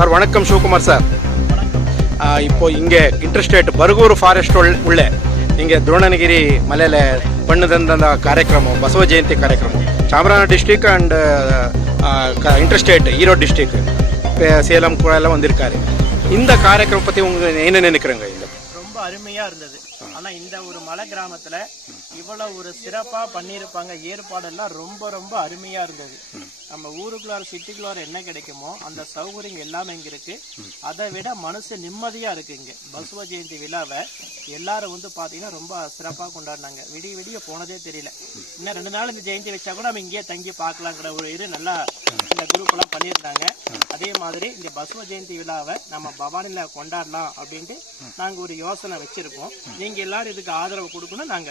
Sir வணக்கம் Sivakumar sir. இப்போ இங்கே ಇಂಟರ್ಸ್ಟೇಟ್ ಬರಗೂರು ಫಾರೆಸ್ಟ್ ಉಳ್ಳೆ ಹಿಂಗೆ ದ್ರೋಣಗಿರಿ ಮಲೆಯಲ್ಲಿ ಬಣ್ಣದಂದ ಕಾರ್ಯಕ್ರಮ ಬಸವ ಜಯಂತಿ ಕಾರ್ಯಕ್ರಮ Chamarajanagar district and interstate Erode district Salem கூட எல்லாம் வந்திருக்காரு. இந்த காரியக்கிரமம் பற்றி உங்களுக்கு என்ன நினைக்கிறீங்க? ரொம்ப அருமையா இருந்தது. ஆனா இந்த ஒரு மலை கிராமத்துல இவ்வளவு ஒரு சிறப்பா பண்ணியிருப்பாங்க. ஏற்பாடெல்லாம் ரொம்ப ரொம்ப அருமையா இருந்தது. நம்ம ஊருக்குள்ளார சிட்டிக்குள்ளார என்ன கிடைக்குமோ அந்த சௌகரியம் எல்லாமே இங்க இருக்கு. அதை விட மனசு நிம்மதியா இருக்கு. இங்க பசுவ ஜெயந்தி விழாவை எல்லாரும் வந்து பாத்தீங்கன்னா ரொம்ப சிறப்பா கொண்டாடினாங்க. விடிய விடிய போனதே தெரியல. இன்னும் 2 நாள் இந்த ஜெயந்தி வச்சா கூட நம்ம இங்கேயே தங்கி பார்க்கலாங்கிற ஒரு இது நல்லா இந்த குரூப் எல்லாம் பண்ணியிருந்தாங்க. அதே மாதிரி இந்த பசுவ ஜெயந்தி விழாவை நம்ம பவானில கொண்டாடலாம் அப்படின்ட்டு நாங்க ஒரு யோசனை வச்சிருக்கோம். நீங்க எல்லாரும் இதுக்கு ஆதரவு கொடுக்கணும். நாங்க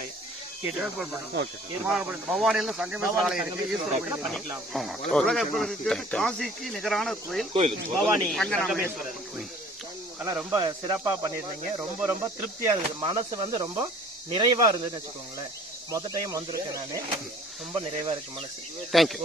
காசிக்கு நிகரான கோயில் பவானி சங்கமேஸ்வரர். ஆனா ரொம்ப சிறப்பா பண்ணிருந்தீங்க. ரொம்ப ரொம்ப திருப்தியா இருந்தது. மனசு வந்து ரொம்ப நிறைவா இருந்ததுன்னு வச்சுக்கோங்களேன். மொத டைம் வந்திருக்கேன் நானு. ரொம்ப நிறைவா இருக்கு மனசு. தேங்க்யூ.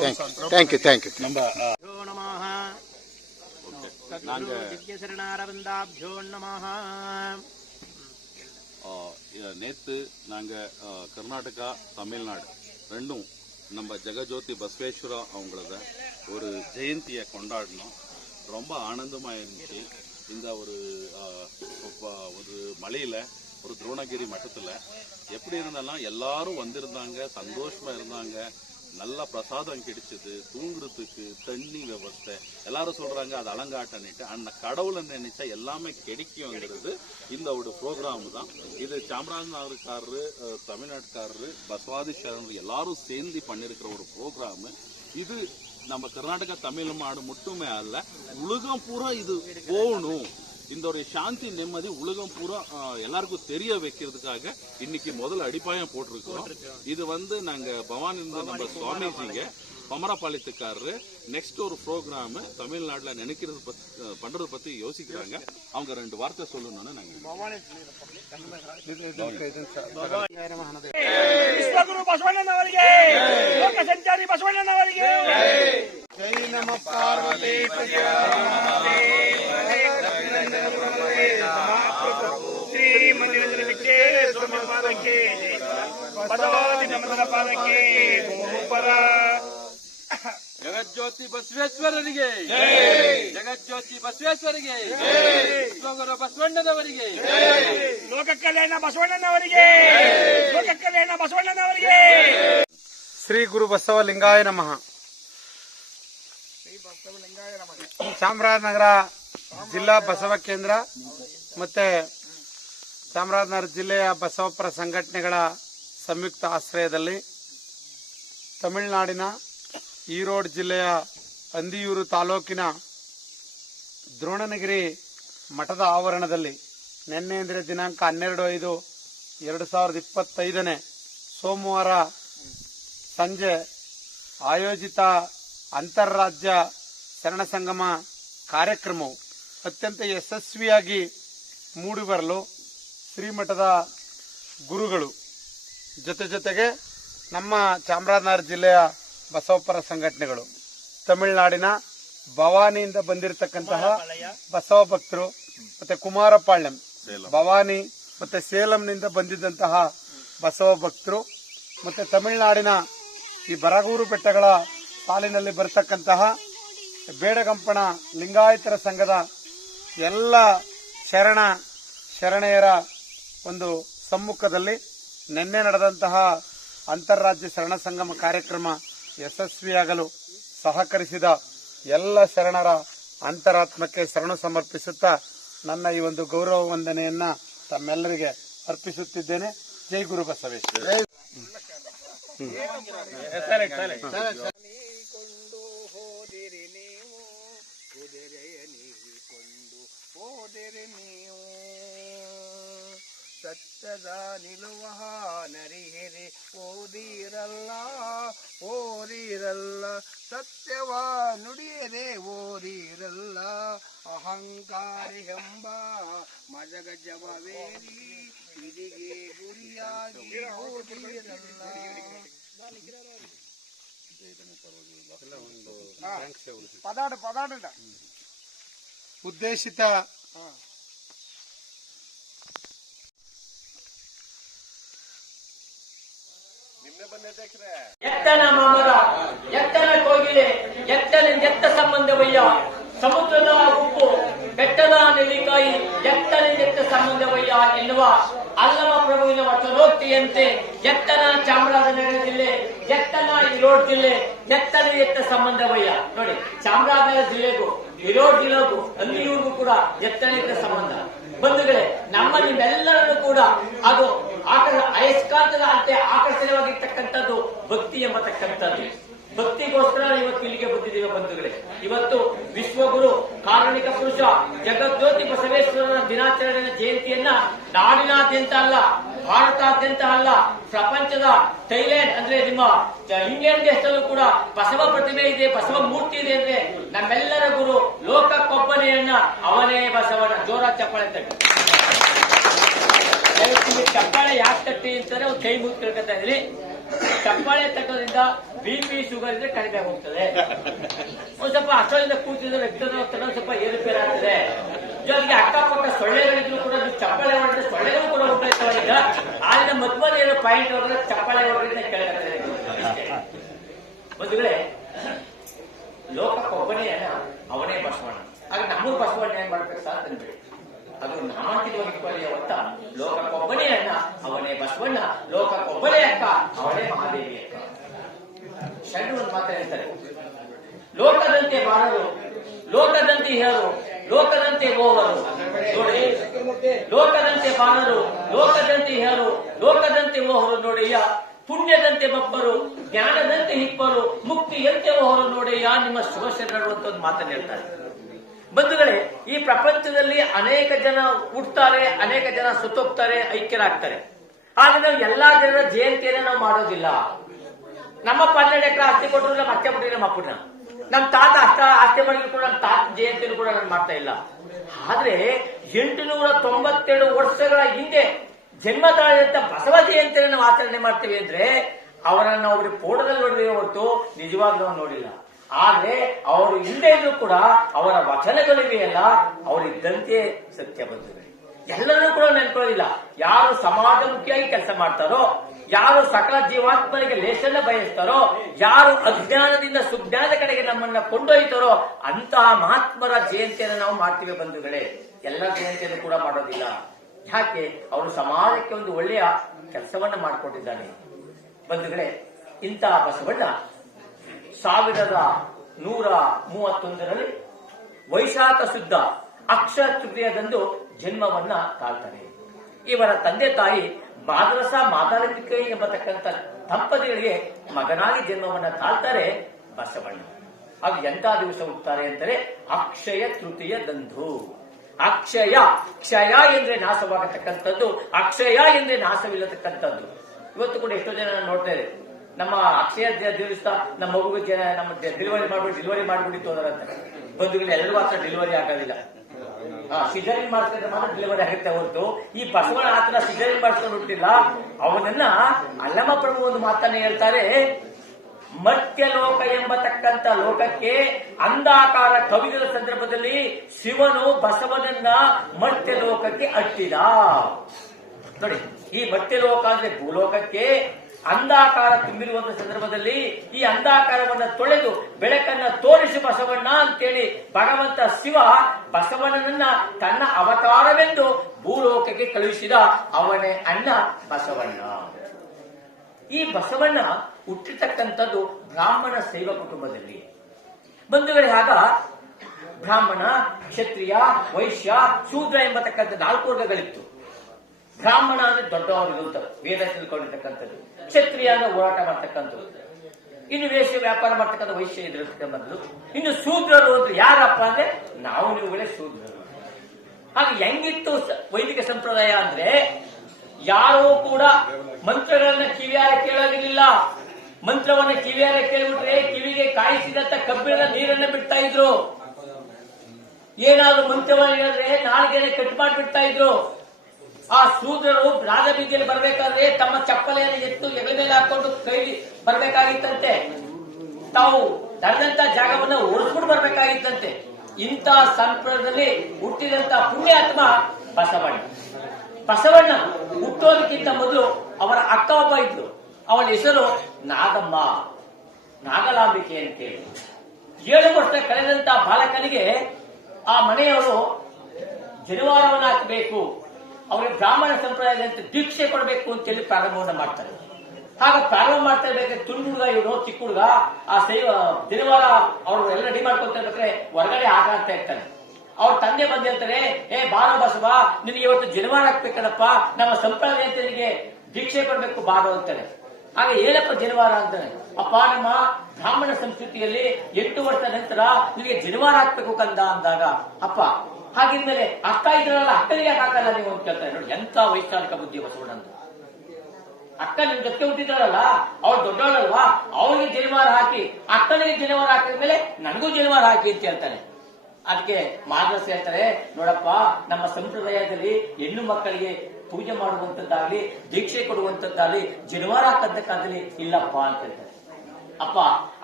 நேற்று நாங்கள் கர்நாடகா தமிழ்நாடு ரெண்டும் நம்ம ஜெகஜோதி பசவேஸ்வரா அவங்களத ஒரு ஜெயந்தியை கொண்டாடினோம். ரொம்ப ஆனந்தமாக இருந்துச்சு. இந்த ஒரு மலையில் ஒரு துரோணகிரி மட்டத்தில் எப்படி இருந்தாலும் எல்லாரும் வந்திருந்தாங்க, சந்தோஷமாக இருந்தாங்க. நல்ல பிரசாதம் கிடைச்சது, தூங்குறதுக்கு தண்ணி விவஸ்தை. எல்லாரும் சொல்றாங்க அது அலங்காட்டன்னுட்டு. அந்த கடவுளை நினைச்சா எல்லாமே கிடைக்குங்கிறது இந்த ஒரு ப்ரோக்ராம் தான். இது சாமராஜநகர்காரரு, தமிழ்நாட்டுக்காரரு, பசவாதிஸ்வரர் எல்லாரும் சேர்ந்து பண்ணிருக்கிற ஒரு ப்ரோக்ராம். இது நம்ம கர்நாடகா தமிழ்நாடு மட்டுமே அல்ல, உலகம் பூரா இது போகணும். இந்த ஒரு சாந்தி நிம்மதி உலகம் பூரா எல்லாருக்கும் தெரிய வைக்கிறதுக்காக இன்னைக்கு முதல்ல அடிப்பாயம் போட்டிருக்கோம். இது வந்து நாங்க பவானி நம்ம சுவாமிஜிங்க பமரப்பாளையத்துக்காரரு நெக்ஸ்ட் ஒரு ப்ரோக்ராம் தமிழ்நாட்டில் நினைக்கிறது பண்றது பத்தி யோசிக்கிறாங்க. அவங்க 2 வார்த்தை சொல்லணும்னு நாங்க ವಿಶ್ವಗುರು ಬಸವಣ್ಣನವರಿಗೆ, ಲೋಕ ಸಂಚಾರಿ ಬಸವಣ್ಣನವರಿಗೆ ಜೈ ನಮ ಪಾರ್ವತಿ ಶ್ರೀ ಮಂದಿರ ವಿಜಯೇಶ್ವರ ಪಾದಕ್ಕೆ ಪದವಾದಿ ನಮನ ಪಾದಕ್ಕೆ ಗೋಪರ ಜಗಜ್ಯೋತಿ ಬಸವೇಶ್ವರರಿಗೆ, ಜಗಜ್ಯೋತಿ ಬಸವೇಶ್ವರಿಗೆ, ವಿಶ್ವಗುರು ಬಸವಣ್ಣನವರಿಗೆ, ಲೋಕ ಕಲ್ಯಾಣ ಬಸವಣ್ಣನವರಿಗೆ, ಲೋಕ ಕಲ್ಯಾಣ ಬಸವಣ್ಣನವರಿಗೆ. ಶ್ರೀ ಗುರು ಬಸವಲಿಂಗಾಯ ನಮಃ. ಚಾಮರಾಜನಗರ ಜಿಲ್ಲಾ ಬಸವ ಕೇಂದ್ರ ಮತ್ತೆ ಚಾಮರಾಜನಗರ ಜಿಲ್ಲೆಯ ಬಸವಪರ ಸಂಘಟನೆಗಳ ಸಂಯುಕ್ತ ಆಶ್ರಯದಲ್ಲಿ ತಮಿಳುನಾಡಿನ ಈರೋಡ್ ಜಿಲ್ಲೆಯ ಅಂದಿಯೂರು ತಾಲೂಕಿನ ದ್ರೋಣಗಿರಿ ಮಠದ ಆವರಣದಲ್ಲಿ ನಿನ್ನೆ ಅಂದರೆ ದಿನಾಂಕ 12/5/2025 ಸೋಮವಾರ ಸಂಜೆ ಆಯೋಜಿತ ಅಂತಾರಾಜ್ಯ ಶರಣ ಸಂಗಮ ಕಾರ್ಯಕ್ರಮವು ಅತ್ಯಂತ ಯಶಸ್ವಿಯಾಗಿ ಮೂಡಿಬರಲು ಶ್ರೀಮಠದ ಗುರುಗಳು ಜೊತೆಗೆ ನಮ್ಮ ಚಾಮರಾಜನಗರ ಜಿಲ್ಲೆಯ ಬಸವಪರ ಸಂಘಟನೆಗಳು, ತಮಿಳುನಾಡಿನ ಭವಾನಿಯಿಂದ ಬಂದಿರತಕ್ಕಂತಹ ಬಸವ ಭಕ್ತರು, ಮತ್ತೆ ಕುಮಾರಪಾಳ್ಯಂ ಭವಾನಿ ಮತ್ತೆ ಸೇಲಂನಿಂದ ಬಂದಿದ್ದಂತಹ ಬಸವ ಭಕ್ತರು, ಮತ್ತೆ ತಮಿಳುನಾಡಿನ ಈ ಬರಗೂರು ಬೆಟ್ಟಗಳ ಸಾಲಿನಲ್ಲಿ ಬರತಕ್ಕಂತಹ ಬೇಡಗಂಪಣ ಲಿಂಗಾಯತರ ಸಂಘದ ಎಲ್ಲ ಶರಣೆಯರ ಒಂದು ಸಮ್ಮುಖದಲ್ಲಿ ನಿನ್ನೆ ನಡೆದಂತಹ ಅಂತಾರಾಜ್ಯ ಶರಣ ಸಂಗಮ ಕಾರ್ಯಕ್ರಮ ಯಶಸ್ವಿಯಾಗಲು ಸಹಕರಿಸಿದ ಎಲ್ಲ ಶರಣರ ಅಂತರಾತ್ಮಕ್ಕೆ ಶರಣು ಸಮರ್ಪಿಸುತ್ತಾ ನನ್ನ ಈ ಒಂದು ಗೌರವ ವಂದನೆಯನ್ನ ತಮ್ಮೆಲ್ಲರಿಗೆ ಅರ್ಪಿಸುತ್ತಿದ್ದೇನೆ. ಜೈ ಗುರು ಬಸವೇಶ್ವರ. ಸತ್ಯದ ನಿಲುವಹ ನರಿಹಿರಿ ಓದಿರಲ್ಲ ಸತ್ಯವ ನುಡಿಯದೆ ಓದಿರಲ್ಲ ಅಹಂಕಾರಿ ಎಂಬ ಮಜಗಜವೇರಿ ಇದಿಗೆ ಗುರಿಯಾಗಿ ಓದಿರಲ್ಲ. ಪದಾಡ ಉದ್ದೇಶಿತ ಎತ್ತನ ಮಾಮರ ಎತ್ತನ ಕೋಗಿಲೆ ಎತ್ತ ಸಂಬಂಧವಯ್ಯ ಸಮುದ್ರದ ಉಪ್ಪು ಬೆಟ್ಟದ ನೆಲ್ಲಿಕಾಯಿ ಎತ್ತ ಸಂಬಂಧವಯ್ಯ ಎನ್ನುವ ಅಲ್ಲಮ ಪ್ರಭುವಿನ ವಚನೋಕ್ತಿಯಂತೆ ಎತ್ತನ ಚಾಮರಾಜನಗರ ಜಿಲ್ಲೆ ಎತ್ತನ ಈರೋಡ್ ಜಿಲ್ಲೆ ಎತ್ತ ಸಂಬಂಧವಯ್ಯ. ನೋಡಿ, ಚಾಮರಾಜನಗರ ಜಿಲ್ಲೆಗೂ ಈರೋಡ್ ಜಿಲ್ಲೆಗೂ ಅಲ್ಲಿಯೂರ್ಗೂ ಕೂಡ ಎತ್ತ ಸಂಬಂಧ. ಬಂಧುಗಳೇ, ನಿಮ್ಮೆಲ್ಲರನ್ನು ಕೂಡ ಅದು ಅಯಸ್ಕಾಂತದ ಅಂತೆ ಆಕರ್ಷಣೀಯವಾಗಿರ್ತಕ್ಕಂಥದ್ದು ಭಕ್ತಿ ಎಂಬತಕ್ಕಂಥದ್ದು. ಭಕ್ತಿಗೋಸ್ಕರ ಇವತ್ತು ಇಲ್ಲಿಗೆ ಬಂದಿದ್ದೀವಿ ಬಂಧುಗಳೇ. ಇವತ್ತು ವಿಶ್ವಗುರು ಕಾರುಣಿಕ ಪುರುಷ ಜಗಜ್ಯೋತಿ ಬಸವೇಶ್ವರರ ದಿನಾಚರಣೆಯ ಜಯಂತಿಯನ್ನ ನಾಡಿನಾದ್ಯಂತ ಅಲ್ಲ, ಭಾರತಾದ್ಯಂತ ಅಲ್ಲ, ಪ್ರಪಂಚದ ಥೈಲ್ಯಾಂಡ್ ಅಂದ್ರೆ ನಿಮ್ಮ ಇಂಗ್ಲೆಂಡ್ ದೇಶದಲ್ಲೂ ಕೂಡ ಬಸವ ಪ್ರತಿಮೆ ಇದೆ, ಬಸವ ಮೂರ್ತಿ ಇದೆ ಅಂದ್ರೆ ನಮ್ಮೆಲ್ಲರ ಗುರು ಲೋಕಕ್ಕೊಬ್ಬನೆಯನ್ನ ಅವನೇ ಬಸವನ. ಜೋರ ಚಪ್ಪಾಳೆ ತಟ್ಟಿ. ಚಪ್ಪಾಳೆ ಯಾಕೆ ತಟ್ಟಿ ಅಂತಾರೆ ಒಂದು ಕೈ ಮುಗಿ ತಿಳ್ಕೊತಾ ಇದ್ರಿ. ಚಪ್ಪಾಳೆ ತಟ್ಟೋದ್ರಿಂದ BP ಶುಗರ್ ಇದ್ರೆ ಕಡಿಮೆ ಹೋಗ್ತದೆ. ಒಂದ್ ಸ್ವಲ್ಪ ಅಷ್ಟೊಂದಿಂದ ಕೂತಿದ್ರೆ ರಕ್ತದ ಒತ್ತಡ ಸ್ವಲ್ಪ ಏರುಪೇರು ಆಗ್ತದೆ. ಜೊತೆಗೆ ಅಕ್ಕಪಕ್ಕ ಸೊಳ್ಳೆಗಳಿದ್ರು ಕೂಡ ಚಪ್ಪಾಳೆ ಹೊಡೆದ್ರೆ ಸೊಳ್ಳೆಗಳು ಕೂಡ ಹೋಗ್ತಾ ಈಗ. ಆದ್ರೆ ಮಧ್ವಲ್ಲಿ ಏನೋ ಪಾಯಿಂಟ್ ಹೊಡೆದ್ರೆ ಚಪ್ಪಾಳೆ ಹೊಡೆದ್ರೆ ಕೇಳ್ತಾರೆ. ಬಂಧುಗಳೇ, ಲೋಕಕ್ಕೊಬ್ಬನೆಯನ್ನ ಅವನೇ ಬಸವಣ್ಣ. ಆಗ ನಮ್ಮೂರು ಬಸವಣ್ಣ ಏನ್ ಮಾಡ್ಬೇಕು ಸರ್ ಅಂದ್ಬಿಡಿ, ಅದು ನಾಮಾಂಕಿತವಾಗಿ ಹೊತ್ತ ಲೋಕಕ್ಕೊಬ್ಬನೆಯನ್ನ ಅವನೇ ಬಸವಣ್ಣ, ಲೋಕಕ್ಕೊಬ್ಬನೇ ಅಕ್ಕ ಅವನೇ ಮಹಾದೇವಿ ಅಕ್ಕ. ಶರಣು ಒಂದು ಮಾತು ಹೇಳ್ತಾರೆ, ಲೋಕದಂತೆ ಬಾರರು, ಲೋಕದಂತೆ ಹೇರು, ಲೋಕದಂತೆ ಹೋಗರು. ನೋಡಿ, ಲೋಕದಂತೆ ಬಾರರು, ಲೋಕದಂತೆ ಹೇರು, ಲೋಕದಂತೆ ಹೋಗರು ನೋಡಯ್ಯ. ಪುಣ್ಯದಂತೆ ಬಬ್ಬರು, ಜ್ಞಾನದಂತೆ ಹಿಪ್ಪರು, ಮುಕ್ತಿಯಂತೆ ಹೋಗರು ನೋಡಯ್ಯ. ನಿಮ್ಮ ಶಿವಶರಣರು ಅಂತ ಒಂದು ಮಾತನ್ನು ಹೇಳ್ತಾರೆ. ಬಂಧುಗಳೇ, ಈ ಪ್ರಪಂಚದಲ್ಲಿ ಅನೇಕ ಜನ ಹುಡ್ತಾರೆ, ಅನೇಕ ಜನ ಸುತ್ತೋಗ್ತಾರೆ, ಐಕ್ಯರಾಗ್ತಾರೆ. ಆದ್ರೆ ನಾವು ಎಲ್ಲಾ ಜನರ ಜಯಂತಿಯನ್ನ ನಾವು ಮಾಡೋದಿಲ್ಲ. ನಮ್ಮಪ್ಪ 12 ಎಕರೆ ಆಸ್ತಿ ಕೊಟ್ಟರು ನಮ್ಮ ಅತ್ತೆ ಬಿಟ್ಟರೆ ನಮ್ಮ ಅಪ್ಪನ, ನಮ್ಮ ತಾತ ಆಸ್ತಿ ಮಾಡಿದ್ರು ಕೂಡ ನಮ್ಮ ತಾತ ಜಯಂತಿಯನ್ನು ಕೂಡ ನಾನು ಮಾಡ್ತಾ ಇಲ್ಲ. ಆದ್ರೆ 892 ವರ್ಷಗಳ ಹಿಂದೆ ಜನ್ಮ ತಾಳಿದಂತ ಬಸವ ಜಯಂತಿಯನ್ನು ನಾವು ಆಚರಣೆ ಮಾಡ್ತೀವಿ ಅಂದ್ರೆ ಅವರನ್ನು ಅವ್ರಿಗೆ ಫೋಟೋದಲ್ಲಿ ನೋಡಿದ್ರೆ ಹೊರತು ನಿಜವಾಗ್ಲೂ ನಾವು ನೋಡಿಲ್ಲ. ಆದ್ರೆ ಅವರು ಹಿಂದೆ ಇದ್ರು ಕೂಡ ಅವರ ವಚನಗಳಿವೆಯಲ್ಲ, ಅವರಿದ್ದಂತೆ ಸತ್ಯ ಬಂದಿದೆ. ಎಲ್ಲರೂ ಕೂಡ ನೆನ್ಕೊಳ್ಳೋದಿಲ್ಲ. ಯಾರು ಸಮಾಜಮುಖಿಯಾಗಿ ಕೆಲಸ ಮಾಡ್ತಾರೋ, ಯಾರು ಸಕಲ ಜೀವಾತ್ಮರಿಗೆ ಲೇಸನ್ನ ಬಯಸ್ತಾರೋ, ಯಾರು ಅಜ್ಞಾನದಿಂದ ಸುಜ್ಞಾನದ ಕಡೆಗೆ ನಮ್ಮನ್ನ ಕೊಂಡೊಯ್ತಾರೋ ಅಂತಹ ಮಹಾತ್ಮರ ಜಯಂತಿಯನ್ನು ನಾವು ಮಾಡ್ತೀವಿ ಬಂಧುಗಳೇ. ಎಲ್ಲ ಜಯಂತಿಯನ್ನು ಕೂಡ ಮಾಡೋದಿಲ್ಲ. ಯಾಕೆ? ಅವರು ಸಮಾಜಕ್ಕೆ ಒಂದು ಒಳ್ಳೆಯ ಕೆಲಸವನ್ನ ಮಾಡಿಕೊಟ್ಟಿದ್ದಾನೆ. ಬಂಧುಗಳೇ, ಇಂತಹ ಬಸವಣ್ಣ 1131ರಲ್ಲಿ ವೈಶಾಖ ಶುದ್ಧ ಅಕ್ಷಯ ತೃತೀಯದಂದು ಜನ್ಮವನ್ನ ತಾಳ್ತಾರೆ. ಇವರ ತಂದೆ ತಾಯಿ ಮಾದ್ರಸ ಮಾತಾಲಿಕೈ ಎಂಬತಕ್ಕಂಥ ದಂಪತಿಗಳಿಗೆ ಮಗನಾಗಿ ಜನ್ಮವನ್ನ ತಾಳ್ತಾರೆ ಬಸವಣ್ಣ. ಅದು ಎಂಥ ದಿವಸ ಹುಟ್ಟುತ್ತಾರೆ ಅಂದರೆ ಅಕ್ಷಯ ತೃತೀಯದಂದು. ಅಕ್ಷಯ, ಕ್ಷಯ ಎಂದ್ರೆ ನಾಶವಾಗತಕ್ಕಂಥದ್ದು, ಅಕ್ಷಯ ಎಂದ್ರೆ ನಾಶವಿಲ್ಲತಕ್ಕಂಥದ್ದು. ಇವತ್ತು ಕೂಡ ಎಷ್ಟೋ ಜನ ನೋಡ್ತಾರೆ, ನಮ್ಮ ಅಕ್ಷಯ ದಿವಸ ನಮ್ಮ ಮಗುವಿಗೆ ನಮ್ಮ ಡೆಲಿವರಿ ಮಾಡ್ಬಿಟ್ಟು ಹೋದಾರಂತ. ಬಂಧುಗಳು ಎಲ್ಲರಿಗೂ ಮಾತ್ರ ಡೆಲಿವರಿ ಆಗೋದಿಲ್ಲ. ಸಿಜರಿನ್ ಮಾಡಿಸಿದ್ರೆ ಮಾತ್ರ ಡೆಲಿವರಿ ಆಗುತ್ತೆ ಹೊರತು ಈ ಬಸವಣ್ಣ ಆತರ ಸಿಜರಿನ್ ಮಾಡಿಸ್ಕೊಂಡು ಹುಟ್ಟಿಲ್ಲ. ಅವನನ್ನ ಅಲ್ಲಮ ಪ್ರಭು ಒಂದು ಮಾತನ್ನ ಹೇಳ್ತಾರೆ, ಮರ್ತ್ಯಲೋಕ ಎಂಬತಕ್ಕಂಥ ಲೋಕಕ್ಕೆ ಅಂಧಾಕಾರ ಕವಿಗಳ ಸಂದರ್ಭದಲ್ಲಿ ಶಿವನು ಬಸವನನ್ನ ಮರ್ತ್ಯಲೋಕಕ್ಕೆ ಅಟ್ಟಿದ. ನೋಡಿ, ಈ ಮರ್ತ್ಯಲೋಕ ಅಂದ್ರೆ ಭೂಲೋಕಕ್ಕೆ ಅಂಧಾಕಾರ ತುಂಬಿರುವಂತ ಸಂದರ್ಭದಲ್ಲಿ ಈ ಅಂಧಾಕಾರವನ್ನ ತೊಳೆದು ಬೆಳಕನ್ನ ತೋರಿಸಿ ಬಸವಣ್ಣ ಅಂತೇಳಿ ಭಗವಂತ ಶಿವ ಬಸವಣ್ಣನನ್ನ ತನ್ನ ಅವತಾರವೆಂದು ಭೂಲೋಕಕ್ಕೆ ಕಳುಹಿಸಿದ. ಅವನೇ ಅಣ್ಣ ಬಸವಣ್ಣ. ಈ ಬಸವಣ್ಣ ಹುಟ್ಟಿರ್ತಕ್ಕಂಥದ್ದು ಬ್ರಾಹ್ಮಣ ಶೈವ ಕುಟುಂಬದಲ್ಲಿ. ಬಂಧುಗಳೇ, ಆಗ ಬ್ರಾಹ್ಮಣ, ಕ್ಷತ್ರಿಯ, ವೈಶ್ಯ, ಶೂದ್ರ ಎಂಬತಕ್ಕಂಥ 4 ವರ್ಗಗಳಿತ್ತು. ಬ್ರಾಹ್ಮಣ ಅಂದ್ರೆ ದೊಡ್ಡವರು, ವೇದ ತಿಳ್ಕೊಂಡಿರ್ತಕ್ಕಂಥದ್ದು. ಕ್ಷತ್ರಿಯ ಅಂದ್ರೆ ಹೋರಾಟ ಮಾಡ್ತಕ್ಕಂಥದ್ದು. ಇನ್ನು ವೇಶ್ಯ ವ್ಯಾಪಾರ ಮಾಡ್ತಕ್ಕಂಥ ವೈಶ್ಯ ಇದ್ರಕ್ಕಂಥದ್ದು. ಇನ್ನು ಶೂದ್ರರು ಅಂದ್ರೆ ಯಾರಪ್ಪ ಅಂದ್ರೆ ನಾವು ನೀವುಗಳೇ ಶೂದ್ರರು. ಹಾಗೆ ಹೆಂಗಿತ್ತು ವೈದಿಕ ಸಂಪ್ರದಾಯ ಅಂದ್ರೆ ಯಾರೂ ಕೂಡ ಮಂತ್ರಗಳನ್ನ ಕಿವಿಯಾರ ಕೇಳೋದಿರ್ಲಿಲ್ಲ. ಮಂತ್ರವನ್ನ ಕಿವಿಯಾರ ಕೇಳಿಬಿಟ್ರೆ ಕಿವಿಗೆ ಕಾಯಿಸಿದಂತ ಕಬ್ಬಿಣದ ನೀರನ್ನ ಬಿಡ್ತಾ ಇದ್ರು. ಏನಾದ್ರು ಮಂತ್ರವನ್ನ ಹೇಳಿದ್ರೆ ನಾಲ್ಗೆನೆ ಕಟ್ ಮಾಡಿಬಿಡ್ತಾ ಇದ್ರು. ಆ ಶೂದ್ರರು ರಾಜಬೀದಿಯಲ್ಲಿ ಬರ್ಬೇಕಾದ್ರೆ ತಮ್ಮ ಚಪ್ಪಲೆಯನ್ನು ಎತ್ತು ಹೆಗಲ ಮೇಲೆ ಹಾಕೊಂಡು ಕೈಲಿ ಬರ್ಬೇಕಾಗಿತ್ತಂತೆ. ತಾವು ನಡೆದಂತ ಜಾಗವನ್ನ ಒರೆಸ್ಬಿಟ್ಟು ಬರ್ಬೇಕಾಗಿತ್ತಂತೆ. ಇಂಥ ಸಂಪ್ರದಾಯದಲ್ಲಿ ಹುಟ್ಟಿದಂತ ಪುಣ್ಯಾತ್ಮ ಬಸವಣ್ಣ. ಬಸವಣ್ಣ ಹುಟ್ಟೋದಕ್ಕಿಂತ ಮೊದಲು ಅವರ ಅಕ್ಕ ಒಬ್ಬ ಇದ್ಲು. ಅವಳ ಹೆಸರು ನಾಗಮ್ಮ, ನಾಗಲಾಂಬಿಕೆ ಅಂತೇಳಿ. 7 ವರ್ಷ ಕಳೆದಂತ ಬಾಲಕನಿಗೆ ಆ ಮನೆಯವರು ಜನಿವಾರವನ್ನು ಹಾಕಬೇಕು, ಅವರಿಗೆ ಬ್ರಾಹ್ಮಣ ಸಂಪ್ರದಾಯದಂತೆ ದೀಕ್ಷೆ ಕೊಡಬೇಕು ಅಂತೇಳಿ ಪ್ರಾರಂಭವನ್ನು ಮಾಡ್ತಾರೆ. ಹಾಗೆ ಪ್ರಾರಂಭ ಮಾಡ್ತಾ ಇರ್ಬೇಕಾದ್ರೆ ತುಂಡು ಹುಡುಗ ಇವನು, ಚಿಕ್ಕ ಹುಡುಗ, ಆ ಜನಿವಾರ ಅವರು ಎಲ್ಲ ರೆಡಿ ಮಾಡ್ಕೊತಾ ಇರ್ಬೇಕಾದ್ರೆ ಹೊರಗಡೆ ಆಟ ಆಡ್ತಾ ಇರ್ತಾನೆ. ಅವ್ರ ತಂದೆ ಬಂದು ಹೇಳ್ತಾರೆ, ಬಾರೋ ಬಸವ, ನಿನಗೆ ಇವತ್ತು ಜನಿವಾರ ಹಾಕ್ಬೇಕಲ್ಲಪ್ಪ, ನಮ್ಮ ಸಂಪ್ರದಾಯ ಅಂತ ನಿನಗೆ ದೀಕ್ಷೆ ಕೊಡ್ಬೇಕು ಬಾರೋ ಅಂತಾನೆ. ಆಗ ಏನಪ್ಪ ಜನಿವಾರ ಅಂತಾನೆ. ಅಪ್ಪ, ನಮ್ಮ ಬ್ರಾಹ್ಮಣ ಸಂಸ್ಕೃತಿಯಲ್ಲಿ 8 ವರ್ಷ ನಂತರ ನಿನಗೆ ಜನಿವಾರ ಹಾಕ್ಬೇಕು ಕಂದ ಅಂದಾಗ, ಅಪ್ಪ ಹಾಗಿದ್ಮೇಲೆ ಅಕ್ಕ ಇದ್ರಲ್ಲ, ಅಕ್ಕನಿಗೆ ಹಾಕಲ್ಲ ನೀವು ಅಂತ ಕೇಳ್ತಾರೆ. ನೋಡಿ ಎಂತ ವೈಚಾರಿಕ ಬುದ್ಧಿ ಬಸವಣ್ಣ. ಅಕ್ಕ ನಿಮ್ ಜೊತೆ ಹುಟ್ಟಿದಾರಲ್ಲ, ಅವ್ರು ದೊಡ್ಡವಳಲ್ವಾ, ಅವ್ರಿಗೆ ಜನಿವಾರ ಹಾಕಿ, ಅಕ್ಕನಿಗೆ ಜನಿವಾರ ಹಾಕಿದ್ಮೇಲೆ ನನಗೂ ಜನಿವಾರ ಹಾಕಿ ಅಂತ ಹೇಳ್ತಾನೆ. ಅದಕ್ಕೆ ಮಾರ್ಗದರ್ಶಿ ಹೇಳ್ತಾರೆ, ನೋಡಪ್ಪ, ನಮ್ಮ ಸಂಪ್ರದಾಯದಲ್ಲಿ ಹೆಣ್ಣು ಮಕ್ಕಳಿಗೆ ಪೂಜೆ ಮಾಡುವಂತದ್ದಾಗ್ಲಿ, ದೀಕ್ಷೆ ಕೊಡುವಂತದ್ದಾಗ್ಲಿ, ಜನಿವಾರ ಹಾಕಂತಕ್ಕಾಗಲಿ ಇಲ್ಲಪ್ಪ ಅಂತ ಹೇಳ್ತಾರೆ. ಅಪ್ಪ,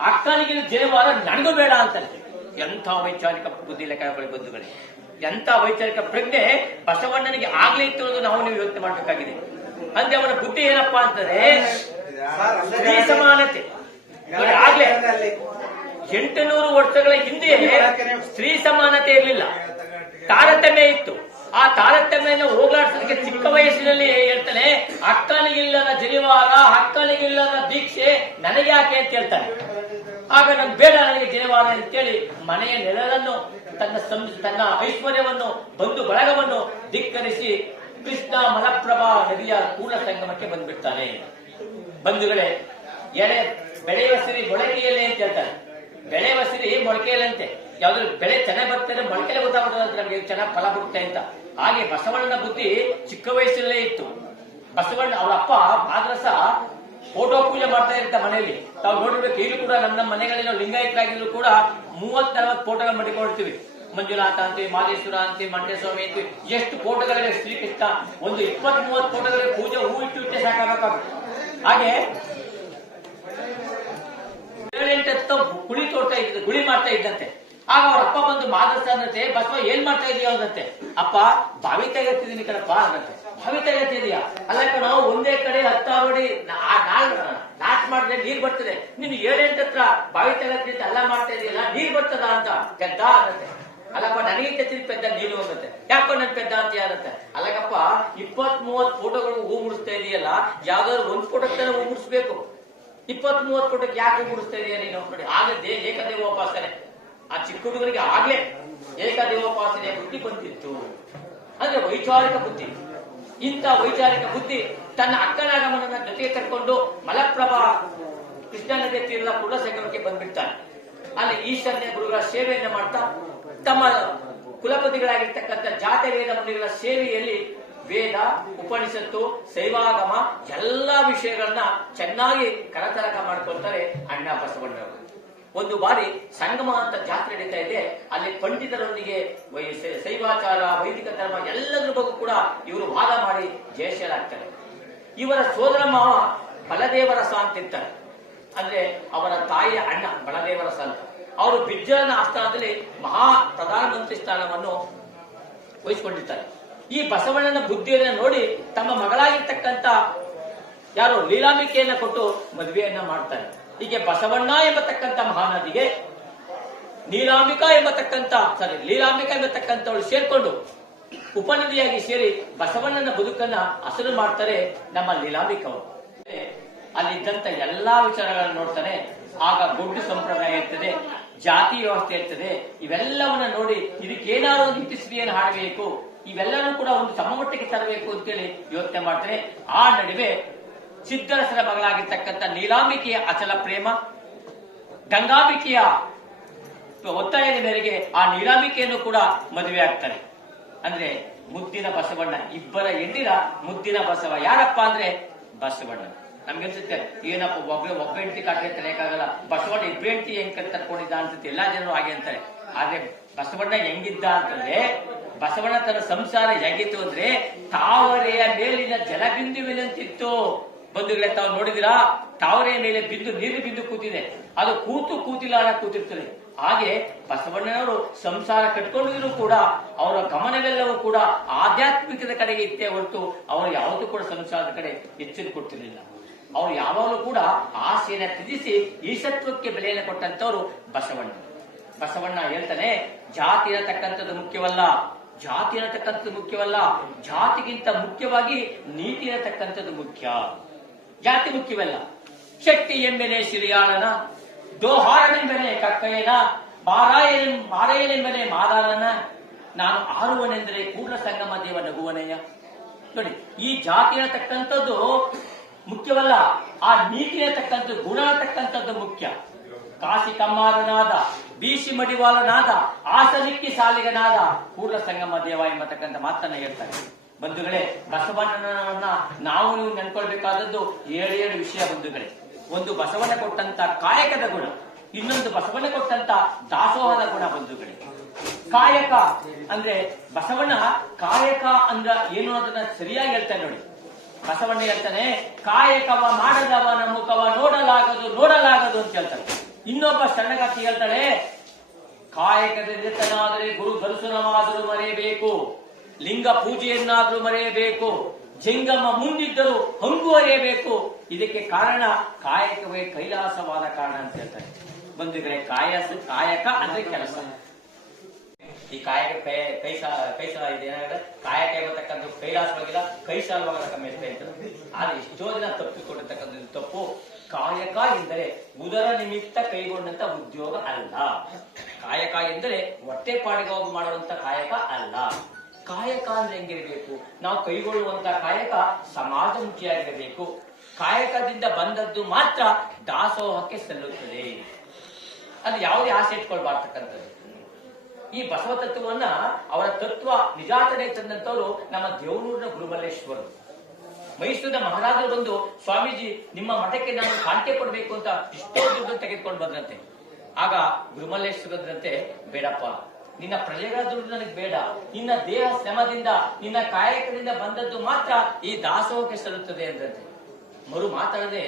ಅಕ್ಕನಿಗೆ ಜನಿವಾರ ನನಗೂ ಬೇಡ ಅಂತಾರೆ. ಎಂಥ ವೈಚಾರಿಕ ಬುದ್ಧಿ ಲೆಕ್ಕ ಬಂಧುಗಳೇ, ಎಂಥ ವೈಚಾರಿಕ ಪ್ರಜ್ಞೆ ಬಸವಣ್ಣನಿಗೆ ಆಗ್ಲೇ ಇತ್ತು ಅನ್ನೋದು ನಾವು ನೀವು ಯೋಚನೆ ಮಾಡಬೇಕಾಗಿದೆ. ಅಂದ್ರೆ ಅವನ ಬುದ್ಧಿ ಏನಪ್ಪಾ ಅಂತಂದ್ರೆ ಸ್ತ್ರೀ ಸಮಾನತೆ. ಆಗ್ಲೇ 800 ವರ್ಷಗಳ ಹಿಂದೆ ಸ್ತ್ರೀ ಸಮಾನತೆ ಇರಲಿಲ್ಲ, ತಾರತಮ್ಯ ಇತ್ತು. ಆ ತಾರತಮ್ಯನ ಹೋಗಲಾಡಿಸೋದಕ್ಕೆ ಚಿಕ್ಕ ವಯಸ್ಸಿನಲ್ಲಿ ಹೇಳ್ತಾನೆ, ಅಕ್ಕನಿಗಿಲ್ಲದ ಜನಿವಾರ, ಅಕ್ಕನಿಗಿಲ್ಲದ ದೀಕ್ಷೆ ನನಗೆ ಯಾಕೆ ಅಂತ ಹೇಳ್ತಾನೆ. ಆಗ ನನ್ಗೆ ಬೇಡ, ನನಗೆ ಜನಿವಾರ ಅಂತೇಳಿ ಮನೆಯ ನೆಲವನ್ನು, ತನ್ನ ಐಶ್ವರ್ಯವನ್ನು, ಬಂಧು ಬಳಗವನ್ನು ಧಿಕ್ಕರಿಸಿ ಕೃಷ್ಣ ಮಲಪ್ರಭಾ ನದಿಯ ಪೂರ್ಣ ಸಂಗಮಕ್ಕೆ ಬಂದ್ಬಿಡ್ತಾನೆ. ಬಂಧುಗಳೇ, ಬೆಳೆಯುವ ಸಿರಿ ಮೊಳಕೆಯಲ್ಲೇ ಅಂತ ಹೇಳ್ತಾರೆ. ಬೆಳೆಯುವ ಸಿರಿ ಮೊಳಕೆಯಲ್ಲಂತೆ. ಯಾವ್ದು ಬೆಳೆ ಚೆನ್ನಾಗಿ ಬರ್ತದೆ, ಮೊಳಕೆಲೆ ಗೊತ್ತಾಗ್ತದೆ ನಮ್ಗೆ ಚೆನ್ನಾಗಿ ಫಲ ಬಿಡುತ್ತೆ ಅಂತ. ಹಾಗೆ ಬಸವಣ್ಣನ ಬುದ್ಧಿ ಚಿಕ್ಕ ವಯಸ್ಸಲ್ಲೇ ಇತ್ತು. ಬಸವಣ್ಣ ಅವರ ಅಪ್ಪ ಮಾದ್ರಸ ಫೋಟೋ ಪೂಜೆ ಮಾಡ್ತಾ ಇರ್ತ ಮನೆಯಲ್ಲಿ. ತಾವು ನೋಡಿರ್ಬೇಕು, ಈಗಲೂ ಕೂಡ ನಮ್ಮ ಮನೆಗಳಲ್ಲಿ ನಾವು ಲಿಂಗಾಯತರಾಗಿದ್ರು ಕೂಡ 30-40 ಫೋಟೋಗಳು ಮಾಡಿಕೊಳ್ತೀವಿ. ಮಂಜುನಾಥ ಅಂತೀವಿ, ಮಾದೇಶ್ವರ ಅಂತೀವಿ, ಮಂಡ್ಯಸ್ವಾಮಿ ಅಂತೀವಿ. ಎಷ್ಟು ಫೋಟೋಗಳಿವೆ ಶ್ರೀಕೃಷ್ಣ, ಒಂದು 20-30 ಫೋಟೋಗಳಿಗೆ ಪೂಜೆ ಹೂ ಇಟ್ಟೆ ಸಾಕಾಗಬೇಕಾಗುತ್ತೆ. ಹಾಗೆ 7-8 ಗುಳಿ ತೋಡ್ತಾ ಇದ್ದ, ಗುಳಿ ಮಾಡ್ತಾ ಇದ್ದಂತೆ. ಆಗ ಅವ್ರ ಅಪ್ಪ ಬಂದು ಮಾದರ್ಸ ಅನ್ನತ್ತೆ, ಬಸವ ಏನ್ ಮಾಡ್ತಾ ಇದೀಯ ಅಂದಂತೆ. ಅಪ್ಪ, ಬಾವಿ ತೆಗೆತ್ತಿದ್ದೀನಿ ಕಣಪ್ಪ ಅನ್ನತ್ತೆ. ಬಾವಿ ತೆಗೆತ್ತಿದೀಯಾ? ಅಲ್ಲ ನಾವು ಒಂದೇ ಕಡೆ 10 ಅಡಿ ನಾಟ್ ಮಾಡಿದ್ರೆ ನೀರ್ ಬರ್ತದೆ, ನೀನು 7-8 ಹತ್ರ ಬಾವಿ ತೆಗೆತ್ತಿದ್ದ ಎಲ್ಲ ಮಾಡ್ತಾ ಇದೀಯಲ್ಲ, ನೀರ್ ಬರ್ತದ ಅಂತ. ಪೆದ್ದ ಅನ್ನತ್ತೆ. ಅಲ್ಲಪ್ಪ, ನನಗೆ ತೆತ್ತಿದ ಪೆದ್ದ ನೀನು ಅನ್ನತ್ತೆ. ಯಾಕೋ ನನ್ ಪೆದ್ದ ಅಂತ ಯಾರತ್ತೆ. ಅಲ್ಲಗಪ್ಪ, 20-30 ಫೋಟೋಗಳು ಹೂ ಮುಡಿಸ್ತಾ ಇದೆಯಲ್ಲ, ಯಾವ್ದಾದ್ರು ಒಂದ್ ಫೋಟೋಕ್ಕೆ ತಾನೆ ಹೂ ಮುಡಿಸ್ಬೇಕು. 20-30 ಫೋಟೋಕ್ಕೆ ಯಾಕೆ ಹೂ ಮುಡಿಸ್ತಾ ಇದೀಯ ನೀನು? ನೋಡಿ, ಆಗದೆ ಏಕದೇವೋಪಾಸನೆ. ಆ ಚಿಕ್ಕ ಹುಡುಗರಿಗೆ ಆಗ್ಲೇ ಏಕದೇವೋಪಾಸನೆಯ ಬುದ್ಧಿ ಬಂದಿತ್ತು. ಅಂದ್ರೆ ವೈಚಾರಿಕ ಬುದ್ಧಿ. ಇಂಥ ವೈಚಾರಿಕ ಬುದ್ಧಿ ತನ್ನ ಅಕ್ಕನಾಗಮನನ್ನ ಜೊತೆಗೆ ಕರ್ಕೊಂಡು ಮಲಪ್ರಭಾ ಕೃಷ್ಣ ನದಿ ತೀರದ ಪೂರ್ಣ ಸಂಗಮಕ್ಕೆ ಬಂದ್ಬಿಡ್ತಾನೆ. ಅಲ್ಲಿ ಈಶಾನ್ಯ ಗುರುಗಳ ಸೇವೆಯನ್ನ ಮಾಡ್ತಾ ತಮ್ಮ ಕುಲಪತಿಗಳಾಗಿರ್ತಕ್ಕಂಥ ಜಾತ ವೇದ ಮುನಿಗಳ ಸೇವೆಯಲ್ಲಿ ವೇದ, ಉಪನಿಷತ್ತು, ಶೈವಾಗಮ ಎಲ್ಲಾ ವಿಷಯಗಳನ್ನ ಚೆನ್ನಾಗಿ ಕರತರಕ ಮಾಡ್ಕೊಳ್ತಾರೆ ಅಣ್ಣ ಬಸವಣ್ಣವರು. ಒಂದು ಬಾರಿ ಸಂಗಮ ಅಂತ ಜಾತ್ರೆ ನಡೀತಾ ಇದೆ. ಅಲ್ಲಿ ಪಂಡಿತರೊಂದಿಗೆ ಶೈವಾಚಾರ, ವೈದಿಕ ಧರ್ಮ ಎಲ್ಲದ್ರ ಬಗ್ಗೆ ಕೂಡ ಇವರು ವಾದ ಮಾಡಿ ಜಯಶೀಲಾಗ್ತಾರೆ. ಇವರ ಸೋದರ ಮಾವ ಬಲದೇವರಸ ಅಂತಿರ್ತಾರೆ. ಅಂದ್ರೆ ಅವರ ತಾಯಿಯ ಅಣ್ಣ ಬಲದೇವರಸ ಅಂತ. ಅವರು ಬಿಜ್ಜಳನ ಆಸ್ಥಾನದಲ್ಲಿ ಮಹಾ ಪ್ರಧಾನಮಂತ್ರಿ ಸ್ಥಾನವನ್ನು ವಹಿಸಿಕೊಂಡಿರ್ತಾರೆ. ಈ ಬಸವಣ್ಣನ ಬುದ್ಧಿಯನ್ನ ನೋಡಿ ತಮ್ಮ ಮಗಳಾಗಿರ್ತಕ್ಕಂಥ ಯಾರು ಲೀಲಾಂಬಿಕೆಯನ್ನ ಕೊಟ್ಟು ಮದುವೆಯನ್ನ ಮಾಡ್ತಾರೆ. ಹೀಗೆ ಬಸವಣ್ಣ ಎಂಬತಕ್ಕಂಥ ಮಹಾನದಿಗೆ ಲೀಲಾಂಬಿಕಾ ಎಂಬತಕ್ಕಂಥವಳು ಸೇರ್ಕೊಂಡು ಉಪನದಿಯಾಗಿ ಸೇರಿ ಬಸವಣ್ಣನ ಬದುಕನ್ನ ಹಸನು ಮಾಡ್ತಾರೆ ನಮ್ಮ ಲೀಲಾಂಬಿಕವರು. ಅಲ್ಲಿದ್ದಂತ ಎಲ್ಲಾ ವಿಚಾರಗಳನ್ನು ನೋಡ್ತಾನೆ. ಆಗ ಗೊಡ್ಡು ಸಂಪ್ರದಾಯ ಇರ್ತದೆ, ಜಾತಿ ವ್ಯವಸ್ಥೆ ಇರ್ತದೆ. ಇವೆಲ್ಲವನ್ನ ನೋಡಿ ಇದಕ್ಕೇನಾದ್ರು ಒಂದು ಇತಿಶ್ರೀಯನ್ನು ಹಾಡಬೇಕು, ಇವೆಲ್ಲವೂ ಕೂಡ ಒಂದು ಸಮಮಟ್ಟಕ್ಕೆ ತರಬೇಕು ಅಂತೇಳಿ ಯೋಚನೆ ಮಾಡ್ತಾರೆ. ಆ ನಡುವೆ ಸಿದ್ದರಸರ ಮಗಳಾಗಿರ್ತಕ್ಕಂಥ ನೀಲಾಂಬಿಕೆಯ ಅಚಲ ಪ್ರೇಮ, ಗಂಗಾಂಬಿಕೆಯ ಒತ್ತಾಯದ ಮೇರೆಗೆ ಆ ನೀಲಾಂಬಿಕೆಯನ್ನು ಕೂಡ ಮದುವೆ ಆಗ್ತಾರೆ. ಅಂದ್ರೆ ಮುದ್ದಿನ ಬಸವಣ್ಣ, ಇಬ್ಬರ ಹೆಣ್ಣಿನ ಮುದ್ದಿನ ಬಸವ ಯಾರಪ್ಪ ಅಂದ್ರೆ ಬಸವಣ್ಣ. ನಮ್ಗೆ ಅನ್ಸುತ್ತೆ ಏನಪ್ಪ ಒಬ್ಬ ಹೆಂಡತಿ ಕಾಟ್ರೆ ತಲೆಯಕ್ಕಾಗಲ್ಲ, ಬಸವಣ್ಣ ಇಬ್ಬರು ಹೆಂಡತಿ ಹೆಂಗ್ ತರ್ಕೊಂಡಿದ್ದ ಅನ್ಸುತ್ತೆ, ಎಲ್ಲಾ ಜನರು ಹಾಗೆ ಅಂತಾರೆ. ಆದ್ರೆ ಬಸವಣ್ಣ ಹೆಂಗಿದ್ದ ಅಂತಂದ್ರೆ, ಬಸವಣ್ಣ ತನ್ನ ಸಂಸಾರ ಹೇಗಿತ್ತು ಅಂದ್ರೆ ತಾವರೆಯ ಮೇಲಿನ ಜಲಬಿಂದುವಿನಂತಿತ್ತು. ಬಂಧುಗಳೇ, ತಾವು ನೋಡಿದಿರಾ? ತಾವರೆಯ ಮೇಲೆ ಬಿಂದು ನೀರು ಬಿಂದು ಕೂತಿದೆ, ಅದು ಕೂತಿಲ್ಲ ಕೂತಿರ್ತಾರೆ. ಹಾಗೆ ಬಸವಣ್ಣನವರು ಸಂಸಾರ ಕಟ್ಕೊಂಡಿದ್ರು ಕೂಡ ಅವರ ಗಮನವೆಲ್ಲವೂ ಕೂಡ ಆಧ್ಯಾತ್ಮಿಕದ ಕಡೆಗೆ ಇತ್ತೇ ಹೊರತು ಅವರು ಯಾವತ್ತೂ ಕೂಡ ಸಂಸಾರದ ಕಡೆ ಹೆಚ್ಚಿನ ಕೊಡ್ತಿರ್ಲಿಲ್ಲ. ಅವರು ಯಾವಾಗಲೂ ಕೂಡ ಆಸೆಯನ್ನು ತ್ಯಜಿಸಿ ಈಶತ್ವಕ್ಕೆ ಬೆಲೆಯನ್ನು ಕೊಟ್ಟಂತವ್ರು ಬಸವಣ್ಣ. ಬಸವಣ್ಣ ಹೇಳ್ತಾನೆ, ಜಾತಿ ಅನ್ನತಕ್ಕಂಥದ್ದು ಮುಖ್ಯವಲ್ಲ, ಜಾತಿ ಅನ್ನತಕ್ಕಂಥದ್ದು ಮುಖ್ಯವಲ್ಲ, ಜಾತಿಗಿಂತ ಮುಖ್ಯವಾಗಿ ನೀತಿ ಅನ್ನತಕ್ಕಂಥದ್ದು ಮುಖ್ಯ. ಜಾತಿ ಮುಖ್ಯವಲ್ಲ. ಶಕ್ತಿ ಎಂಬೆಲೆ ಸಿರಿಯಾಳನ, ದೋಹಾರನೆಂಬೆಲೆ ಕಕ್ಕಯ್ಯನ, ಮಾರಾಯನೆಂಬೆಲೆ ಮಾರಾಳನ, ನಾನು ಆರುವನೆಂದರೆ ಕೂಡಲ ಸಂಗಮ ದೇವ ನಗುವನೆಯ. ನೋಡಿ, ಈ ಜಾತಿ ಅನ್ನತಕ್ಕಂಥದ್ದು ಮುಖ್ಯವಲ್ಲ, ಆ ನೀತಿ ಅನ್ನತಕ್ಕಂಥದ್ದು, ಗುಣ ಅನ್ನತಕ್ಕಂಥದ್ದು ಮುಖ್ಯ. ಕಾಶಿ ಕಮ್ಮಾರನಾದ, ಬೀಸಿ ಮಡಿವಾಳನಾದ, ಆಸಲಿಕ್ಕಿ ಸಾಲಿಗನಾದ ಕೂಡಲ ಸಂಗಮ ದೇವ ಎಂಬತಕ್ಕಂಥ ಮಾತನ್ನ ಹೇಳ್ತಾರೆ. ಬಂಧುಗಳೇ, ಬಸವಣ್ಣನನ್ನ ನಾವು ನೀವು ನೆನ್ಕೊಳ್ಬೇಕಾದದ್ದು 7 ವಿಷಯ ಬಂಧುಗಳೇ. ಒಂದು ಬಸವಣ್ಣ ಕೊಟ್ಟಂತ ಕಾಯಕದ ಗುಣ, ಇನ್ನೊಂದು ಬಸವಣ್ಣ ಕೊಟ್ಟಂತ ದಾಸೋಹದ ಗುಣ ಬಂಧುಗಳೇ. ಕಾಯಕ ಅಂದ್ರೆ ಬಸವಣ್ಣ ಕಾಯಕ ಅಂದ್ರ ಏನು ಅದನ್ನ ಸರಿಯಾಗಿ ಹೇಳ್ತಾನೆ ನೋಡಿ. ಬಸವಣ್ಣ ಹೇಳ್ತಾನೆ, ಕಾಯಕವ ಮಾಡದವನ ಮುಖವ ನೋಡಲಾಗದು ನೋಡಲಾಗದು ಅಂತ ಹೇಳ್ತಾನೆ. ಇನ್ನೊಬ್ಬ ಶರಣಗಾತಿ ಹೇಳ್ತಾಳೆ, ಕಾಯಕದ ನಿರತನಾದರೆ ಗುರು ದರ್ಶನವಾದರೂ ಮರೆಯಬೇಕು, ಲಿಂಗ ಪೂಜೆಯನ್ನಾದರೂ ಮರೆಯಬೇಕು, ಜಂಗಮ ಮುಂದಿದ್ದರೂ ಹಂಗು ಅರಿಯಬೇಕು. ಇದಕ್ಕೆ ಕಾರಣ ಕಾಯಕವೇ ಕೈಲಾಸವಾದ ಕಾರಣ ಅಂತ ಹೇಳ್ತಾರೆ. ಬಂಧುಗಳೇ, ಕಾಯಕ ಅಂದ್ರೆ ಕೆಲಸ. ಈ ಕಾಯಕ ಕೈಸ ಇದೇನಾಗಿದೆ, ಕಾಯಕ ಎಂಬತಕ್ಕಂಥ ಕೈಲಾಸವಾಗಿಲ್ಲ, ಕೈಸಾಲವಾಗದ ಕಮ್ಮಿ ಅಂತ. ಆದ್ರೆ ಎಷ್ಟೋ ದಿನ ತಪ್ಪಿಕೊಟ್ಟಿರ್ತಕ್ಕಂಥದ್ದು ತಪ್ಪು. ಕಾಯಕ ಎಂದರೆ ಉದರ ನಿಮಿತ್ತ ಕೈಗೊಂಡಂತ ಉದ್ಯೋಗ ಅಲ್ಲ. ಕಾಯಕ ಎಂದರೆ ಹೊಟ್ಟೆಪಾಡಿಗಾಗಿ ಮಾಡುವಂತ ಕಾಯಕ ಅಲ್ಲ. ಕಾಯಕ ಅಂದ್ರೆ ಹೆಂಗಿರಬೇಕು, ನಾವು ಕೈಗೊಳ್ಳುವಂತ ಕಾಯಕ ಸಮಾಜಮುಖಿಯಾಗಿರಬೇಕು. ಕಾಯಕದಿಂದ ಬಂದದ್ದು ಮಾತ್ರ ದಾಸೋಹಕ್ಕೆ ಸಲ್ಲುತ್ತದೆ. ಅದು ಯಾವುದೇ ಆಸೆ ಇಟ್ಕೊಳ್ಬಾರ್ತಕ್ಕಂಥದ್ದು. ಈ ಬಸವ ತತ್ವವನ್ನ, ಅವರ ತತ್ವ ನಿಜಾತನೆ ತಂದಂತವರು ನಮ್ಮ ದೇವನೂರಿನ ಗುರುಮಲ್ಲೇಶ್ವರರು. ಮೈಸೂರಿನ ಮಹಾರಾಜರು ಬಂದು, ಸ್ವಾಮೀಜಿ ನಿಮ್ಮ ಮಠಕ್ಕೆ ನಾನು ಕಾಣಿಕೆ ಕೊಡಬೇಕು ಅಂತ ಇಷ್ಟೋ ದುಡ್ಡು ತೆಗೆದುಕೊಂಡು ಬಂದ್ರಂತೆ. ಆಗ ಗುರುಮಲ್ಲೇಶ್ವರದ್ರಂತೆ, ಬೇಡಪ್ಪ, ನಿನ್ನ ಪ್ರಜೆಗಳ ದುಡ್ಡು ನನಗೆ ಬೇಡ, ನಿನ್ನ ದೇಹ ಶ್ರಮದಿಂದ ನಿನ್ನ ಕಾಯಕದಿಂದ ಬಂದದ್ದು ಮಾತ್ರ ಈ ದಾಸೋಹಕ್ಕೆ ಸಲ್ಲುತ್ತದೆ ಅಂದ್ರಂತೆ. ಮರು ಮಾತಾಡದೆ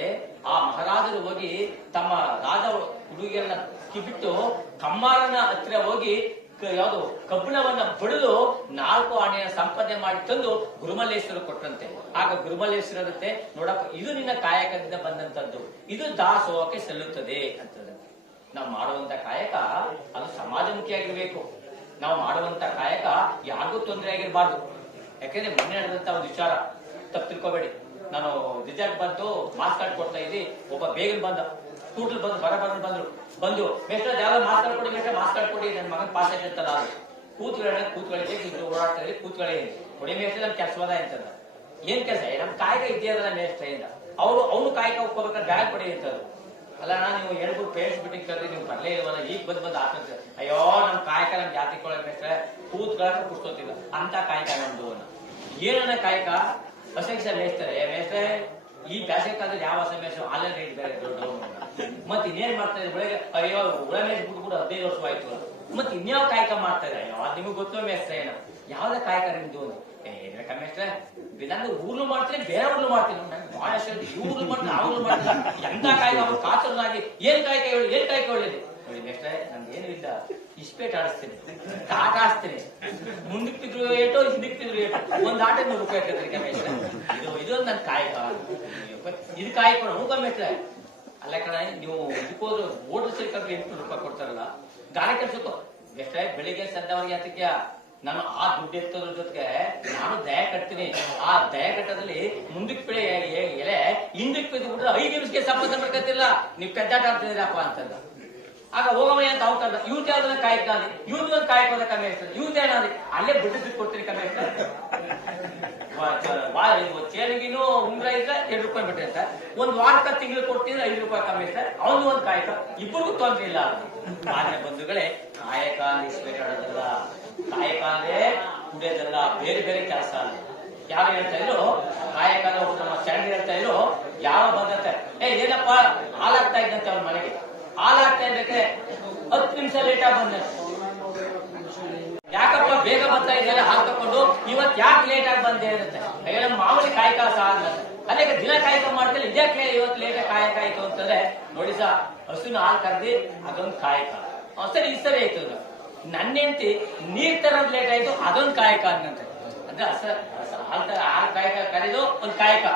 ಆ ಮಹಾರಾಜರು ಹೋಗಿ ತಮ್ಮ ರಾಜ ಹುಡುಗಿಯರನ್ನ ಬಿಟ್ಟು ಕಮ್ಮಾರನ ಹತ್ರ ಹೋಗಿ ಯಾವುದು ಕಬ್ಬಿಣವನ್ನ ಬಡಿದು 4 ಆಣೆಯ ಸಂಪಾದನೆ ಮಾಡಿ ತಂದು ಗುರುಮಲ್ಲೇಶ್ವರ ಕೊಟ್ಟಂತೆ. ಆಗ ಗುರುಮಲ್ಲೇಶ್ವರದಂತೆ, ನೋಡಪ್ಪ, ಇದು ನಿನ್ನ ಕಾಯಕದಿಂದ ಬಂದಂತದ್ದು, ಇದು ದಾಸೋಹಕ್ಕೆ ಸಲ್ಲುತ್ತದೆ ಅಂತದಂತೆ. ನಾವು ಮಾಡುವಂತ ಕಾಯಕ ಅದು ಸಮಾಜಮುಖಿಯಾಗಿರ್ಬೇಕು. ನಾವು ಮಾಡುವಂತ ಕಾಯಕ ಯಾರಿಗೂ ತೊಂದರೆ ಆಗಿರಬಾರ್ದು. ಯಾಕಂದ್ರೆ ಮೊನ್ನೆ ನಡೆದಂತ ಒಂದು ವಿಚಾರ ತಪ್ಪು ತಿಳ್ಕೋಬೇಡಿ. ನಾನು ರಿಸಲ್ಟ್ ಬಂತು, ಮಾರ್ಕ್ಸ್ ಕಾರ್ಡ್ ಕೊಡ್ತಾ ಇದ್ದಿ, ಒಬ್ಬ ಬೇಗನ್ ಬಂದ, ಸ್ಕೂಟರ್ ಬಂದು ಬಂದು ಮೇಸ್ಟರ್ ಯಾವ ಮಾರ್ಕ್ಸ್ ಕಾರ್ಡ್ ಕೊಡಿ, ಮೇಸ್ಟರ್ ಮಾರ್ಕ್ಸ್ ಕಾರ್ಡ್ ಕೊಡಿ, ನನ್ನ ಮಗನ್ ಪಾಸ್ ಆಗಿರ್ತಲ್ಲ, ಅದು ಕೂತ್ಕೊಳ್ಳಿ ಓಡಾಡ್ತಾ ಇದ್ರಿ, ಕೂತ್ಕೊಳ್ಳಿ ಕೊಡಿ ಮೇಸ್ಟರ್, ನಮ್ ಕೆಲಸವಾದ ಅಂತದ. ಏನ್ ಕೆಲಸ? ನಮ್ ಕಾಯಕ ಇದೆಯಲ್ಲ ಮೇಸ್ಟರ್ ಇಂದ, ಅವನು ಕಾಯಕ ಹೋಗ್ಬೇಕಾದ್ರೆ ಬ್ಯಾಗ್ ಕೊಡಿ ಅಂತದ್ದು. ಅಲ್ಲ, ನೀವು 2 ಪೇರೆಂಟ್ಸ್ ಮೀಟಿಂಗ್ ಕರೆದಿ, ನೀವು ಬರ್ಲೇ ಇಲ್ವಲ್ಲ, ಈಗ ಬಂದ್ ಹಾಕ್ತಾರೆ. ಅಯ್ಯೋ, ನಮ್ ಕಾಯಕ ನಮ್ ಜಾತಿ ಕೊಡಕ್ ಮೇಸ್ಟ್ರೆ ಕೂತ್ಕೊಳಕ ಕುಡ್ಸೋತಿಲ್ಲ ಅಂತ ಕಾಯಕ ನಮ್ದು. ಏನನ್ನ ಕಾಯಕ? ಹೊಸ ಮೇಸ್ತಾರೆ, ಮೇಸ್ಟ್ರೆ ಈ ಬ್ಯಾಸಿಗೆ ಕಾಲದಲ್ಲಿ ಯಾವ ಹೊಸ ಮೇಸ್ಟ್ರು ಆನ್ಲೈನ್ ರೇಟ್ ಬೇರೆ ದೊಡ್ಡ ಮತ್ತೆ ಇನ್ನೇನ್ ಮಾಡ್ತಾ ಇದ್ರೆ ಬೆಳಗ್ಗೆ, ಅಯ್ಯೋ ಉಳ ಮೇಸ್ ಬಿಟ್ಬಿಟ್ಟು 15 ವರ್ಷ ಆಯ್ತು, ಮತ್ತೆ ಇನ್ಯಾವ ಕಾಯಕ ಮಾಡ್ತಾ ಇದ್ರೆ, ಅಯ್ಯೋ ಅದ್ ನಿಮಗ್ ಗೊತ್ತೋ ಮೇಸ್ಟ್ರೆ ಏನೋ ಯಾವ್ದೇ ಕಾಯಕ ನಿಮ್ದು? ಮೇಸ್ಟ್ರೆ ನಾನು ಊರ್ಲು ಮಾಡ್ತೀನಿ, ಬೇರೆ ಊರ್ಲು ಮಾಡ್ತೀನಿ, ಬಹಳ ಇವ್ರು ಮಾಡ್ತೀನಿ, ಅವ್ರು ಮಾಡ್ತೀನಿ, ಎಂತ ಕಾಯಕ ಅವ್ರು ಕಾತರನಾಗಿ ಏನ್ ಕಾಯಕ ಒಳ್ಳೇದು ನೋಡಿ ಮೇಸ್ಟ್ರೆ, ನಮ್ಗೇನು ಇಲ್ಲ, ಇಸ್ಪೇಟ್ ಆಡಿಸ್ತೀನಿ, ಆಟ ಆಡಿಸ್ತೀನಿ, ಮುಂದಕ್ಕೆ ತಿದ್ರು ಏಟೋ ಹಿಂದಕ್ಕೆ ತಿದ್ರು ಏಟೋ, ಒಂದ್ ಆಟ 100 ರೂಪಾಯಿ ಇರ್ತದೆ ಮೇಸ್ಟ್ರೆ, ಇದೊಂದು ನನ್ ಕಾಯಕ, ಇದು ಕಾಯಕ ಹೋಗ ಮೇಸ್ಟ್ರೆ. ಅಲ್ಲ ಕಣ, ನೀವು ಇದಕ್ಕೋದ್ರು ಮೋಟರ್ ಸೈಕಲ್ 800 ರೂಪಾಯಿ ಕೊಡ್ತಾರಲ್ಲ, ಗಾಡಿ ಕೆಲ್ಸಕ್ಕೋ ಮೇಸ್ಟ್ರೆ, ಬೆಳಿಗ್ಗೆ ಸಂದವರಿಗೆ ಅದಕ್ಕೆ ನಾನು ಆ ದುಡ್ಡು ಎತ್ತೋದ್ರ ಜೊತೆಗೆ ನಾನು ದಯ ಕಟ್ತೀನಿ. ಆ ದಯ ಕಟ್ಟದಲ್ಲಿ ಮುಂದಕ್ಕೆ ಬೆಳೆ ಎಲೆ ಹಿಂದಕ್ಕೆ ಬಿದ್ದುಬಿಟ್ರೆ 5 ನಿಮಿಷಕ್ಕೆ ಸಂಪಾದನೆ ಮಾಡ್ಕತ್ತಿಲ್ಲ, ನೀವು ಪೆದ್ದಾಟ ಆಗ್ತಿದ್ದೀರಪ್ಪ ಅಂತಂದ. ಆಗ ಹೋಗಮಯ್ಯ ಅಂತ ಅವ್ತಾರ, ಇವ್ರು ಯಾವ್ದನ್ನ ಕಾಯಕ ಅದಿ, ಇವ್ರದ್ದು ಒಂದು ಕಾಯಕದ ಕಮ್ಮಿ ಇರ್ತದೆ, ಇವ್ರದ್ದು ಏನಾದಿ ಅಲ್ಲೇ ಬಿಟ್ಟು ಕೊಡ್ತೀನಿ ಕಮ್ಮಿ ಇರ್ತದೆ. ಚೇರಿಗಿನೂ ಉಂಗ್ರ ಇದ್ರೆ 2 ರೂಪಾಯಿ ಬಿಟ್ಟೆ ಅಂತ, ಒಂದ್ ವಾರಕ್ಕ ತಿಂಗಳು ಕೊಡ್ತಿದ್ರೆ 5 ರೂಪಾಯಿ ಕಮ್ಮಿ ಇರ್ತದೆ, ಅವನು ಒಂದು ಕಾಯಕ, ಇಬ್ಬರಿಗೂ ತೊಂದ್ರೆ ಇಲ್ಲ. ಆದ್ರೆ ಬಂಧುಗಳೇ, ಕಾಯಕ ಇಸ್ಬೇಕಾಡೋದಲ್ಲ, ಕಾಯಕ ಅಂದ್ರೆ ಕುಡಿಯೋದಲ್ಲ, ಬೇರೆ ಬೇರೆ ಕೆಲಸ ಅಲ್ಲ. ಯಾವ ಹೇಳ್ತಾ ಇದ್ರು ಕಾಯಕ, ನಮ್ಮ ಚಂಡಿ ಹೇಳ್ತಾ ಇದ್ರು, ಯಾವ ಬಂದತ್ತೆ, ಏನಪ್ಪ ಹಾಲಾಗ್ತಾ ಇದ್ದಂತೆ ಅವ್ರ ಮನೆಗೆ, ಹಾಲಾಗ್ತಾ ಇದ್ದಕ್ಕೆ 10 ನಿಮಿಷ ಲೇಟ್ ಆಗಿ ಬಂದ, ಯಾಕಪ್ಪ ಬೇಗ ಬರ್ತಾ ಇದ್ದಾರೆ ಹಾಲು ತಕೊಂಡು, ಇವತ್ ಯಾಕೆ ಲೇಟ್ ಆಗಿ ಬಂದೆ ಇರುತ್ತೆ. ಅಯ್ಯೋ, ನಮ್ಮ ಮಾಮೂಲಿ ಕಾಯಕ ಸಹ ಅಲ್ಲೇ ದಿನ ಕಾಯಕ ಮಾಡ್ತಾರೆ, ಇದ್ಯಾಕೆ ಇವತ್ತು ಲೇಟ್ ಕಾಯಕ ಆಯ್ತು ಅಂತಂದ್ರೆ, ನೋಡಿ ಸಾ, ಹಸುನ ಹಾಲು ಕರ್ದಿ ಅದೊಂದು ಕಾಯಕ, ಸರಿ ಈ ಸರಿ ಆಯ್ತು. ನನ್ನ ಹೆಂಡತಿ ನೀರ್ ತರೋದ್ ಲೇಟ್ ಆಯ್ತು, ಅದೊಂದು ಕಾಯಕ ಅನ್ನಂತ. ಅಂದ್ರೆ ಹಾಲು ಕಾಯಕ ಕರೆದು ಒಂದು ಕಾಯಕ,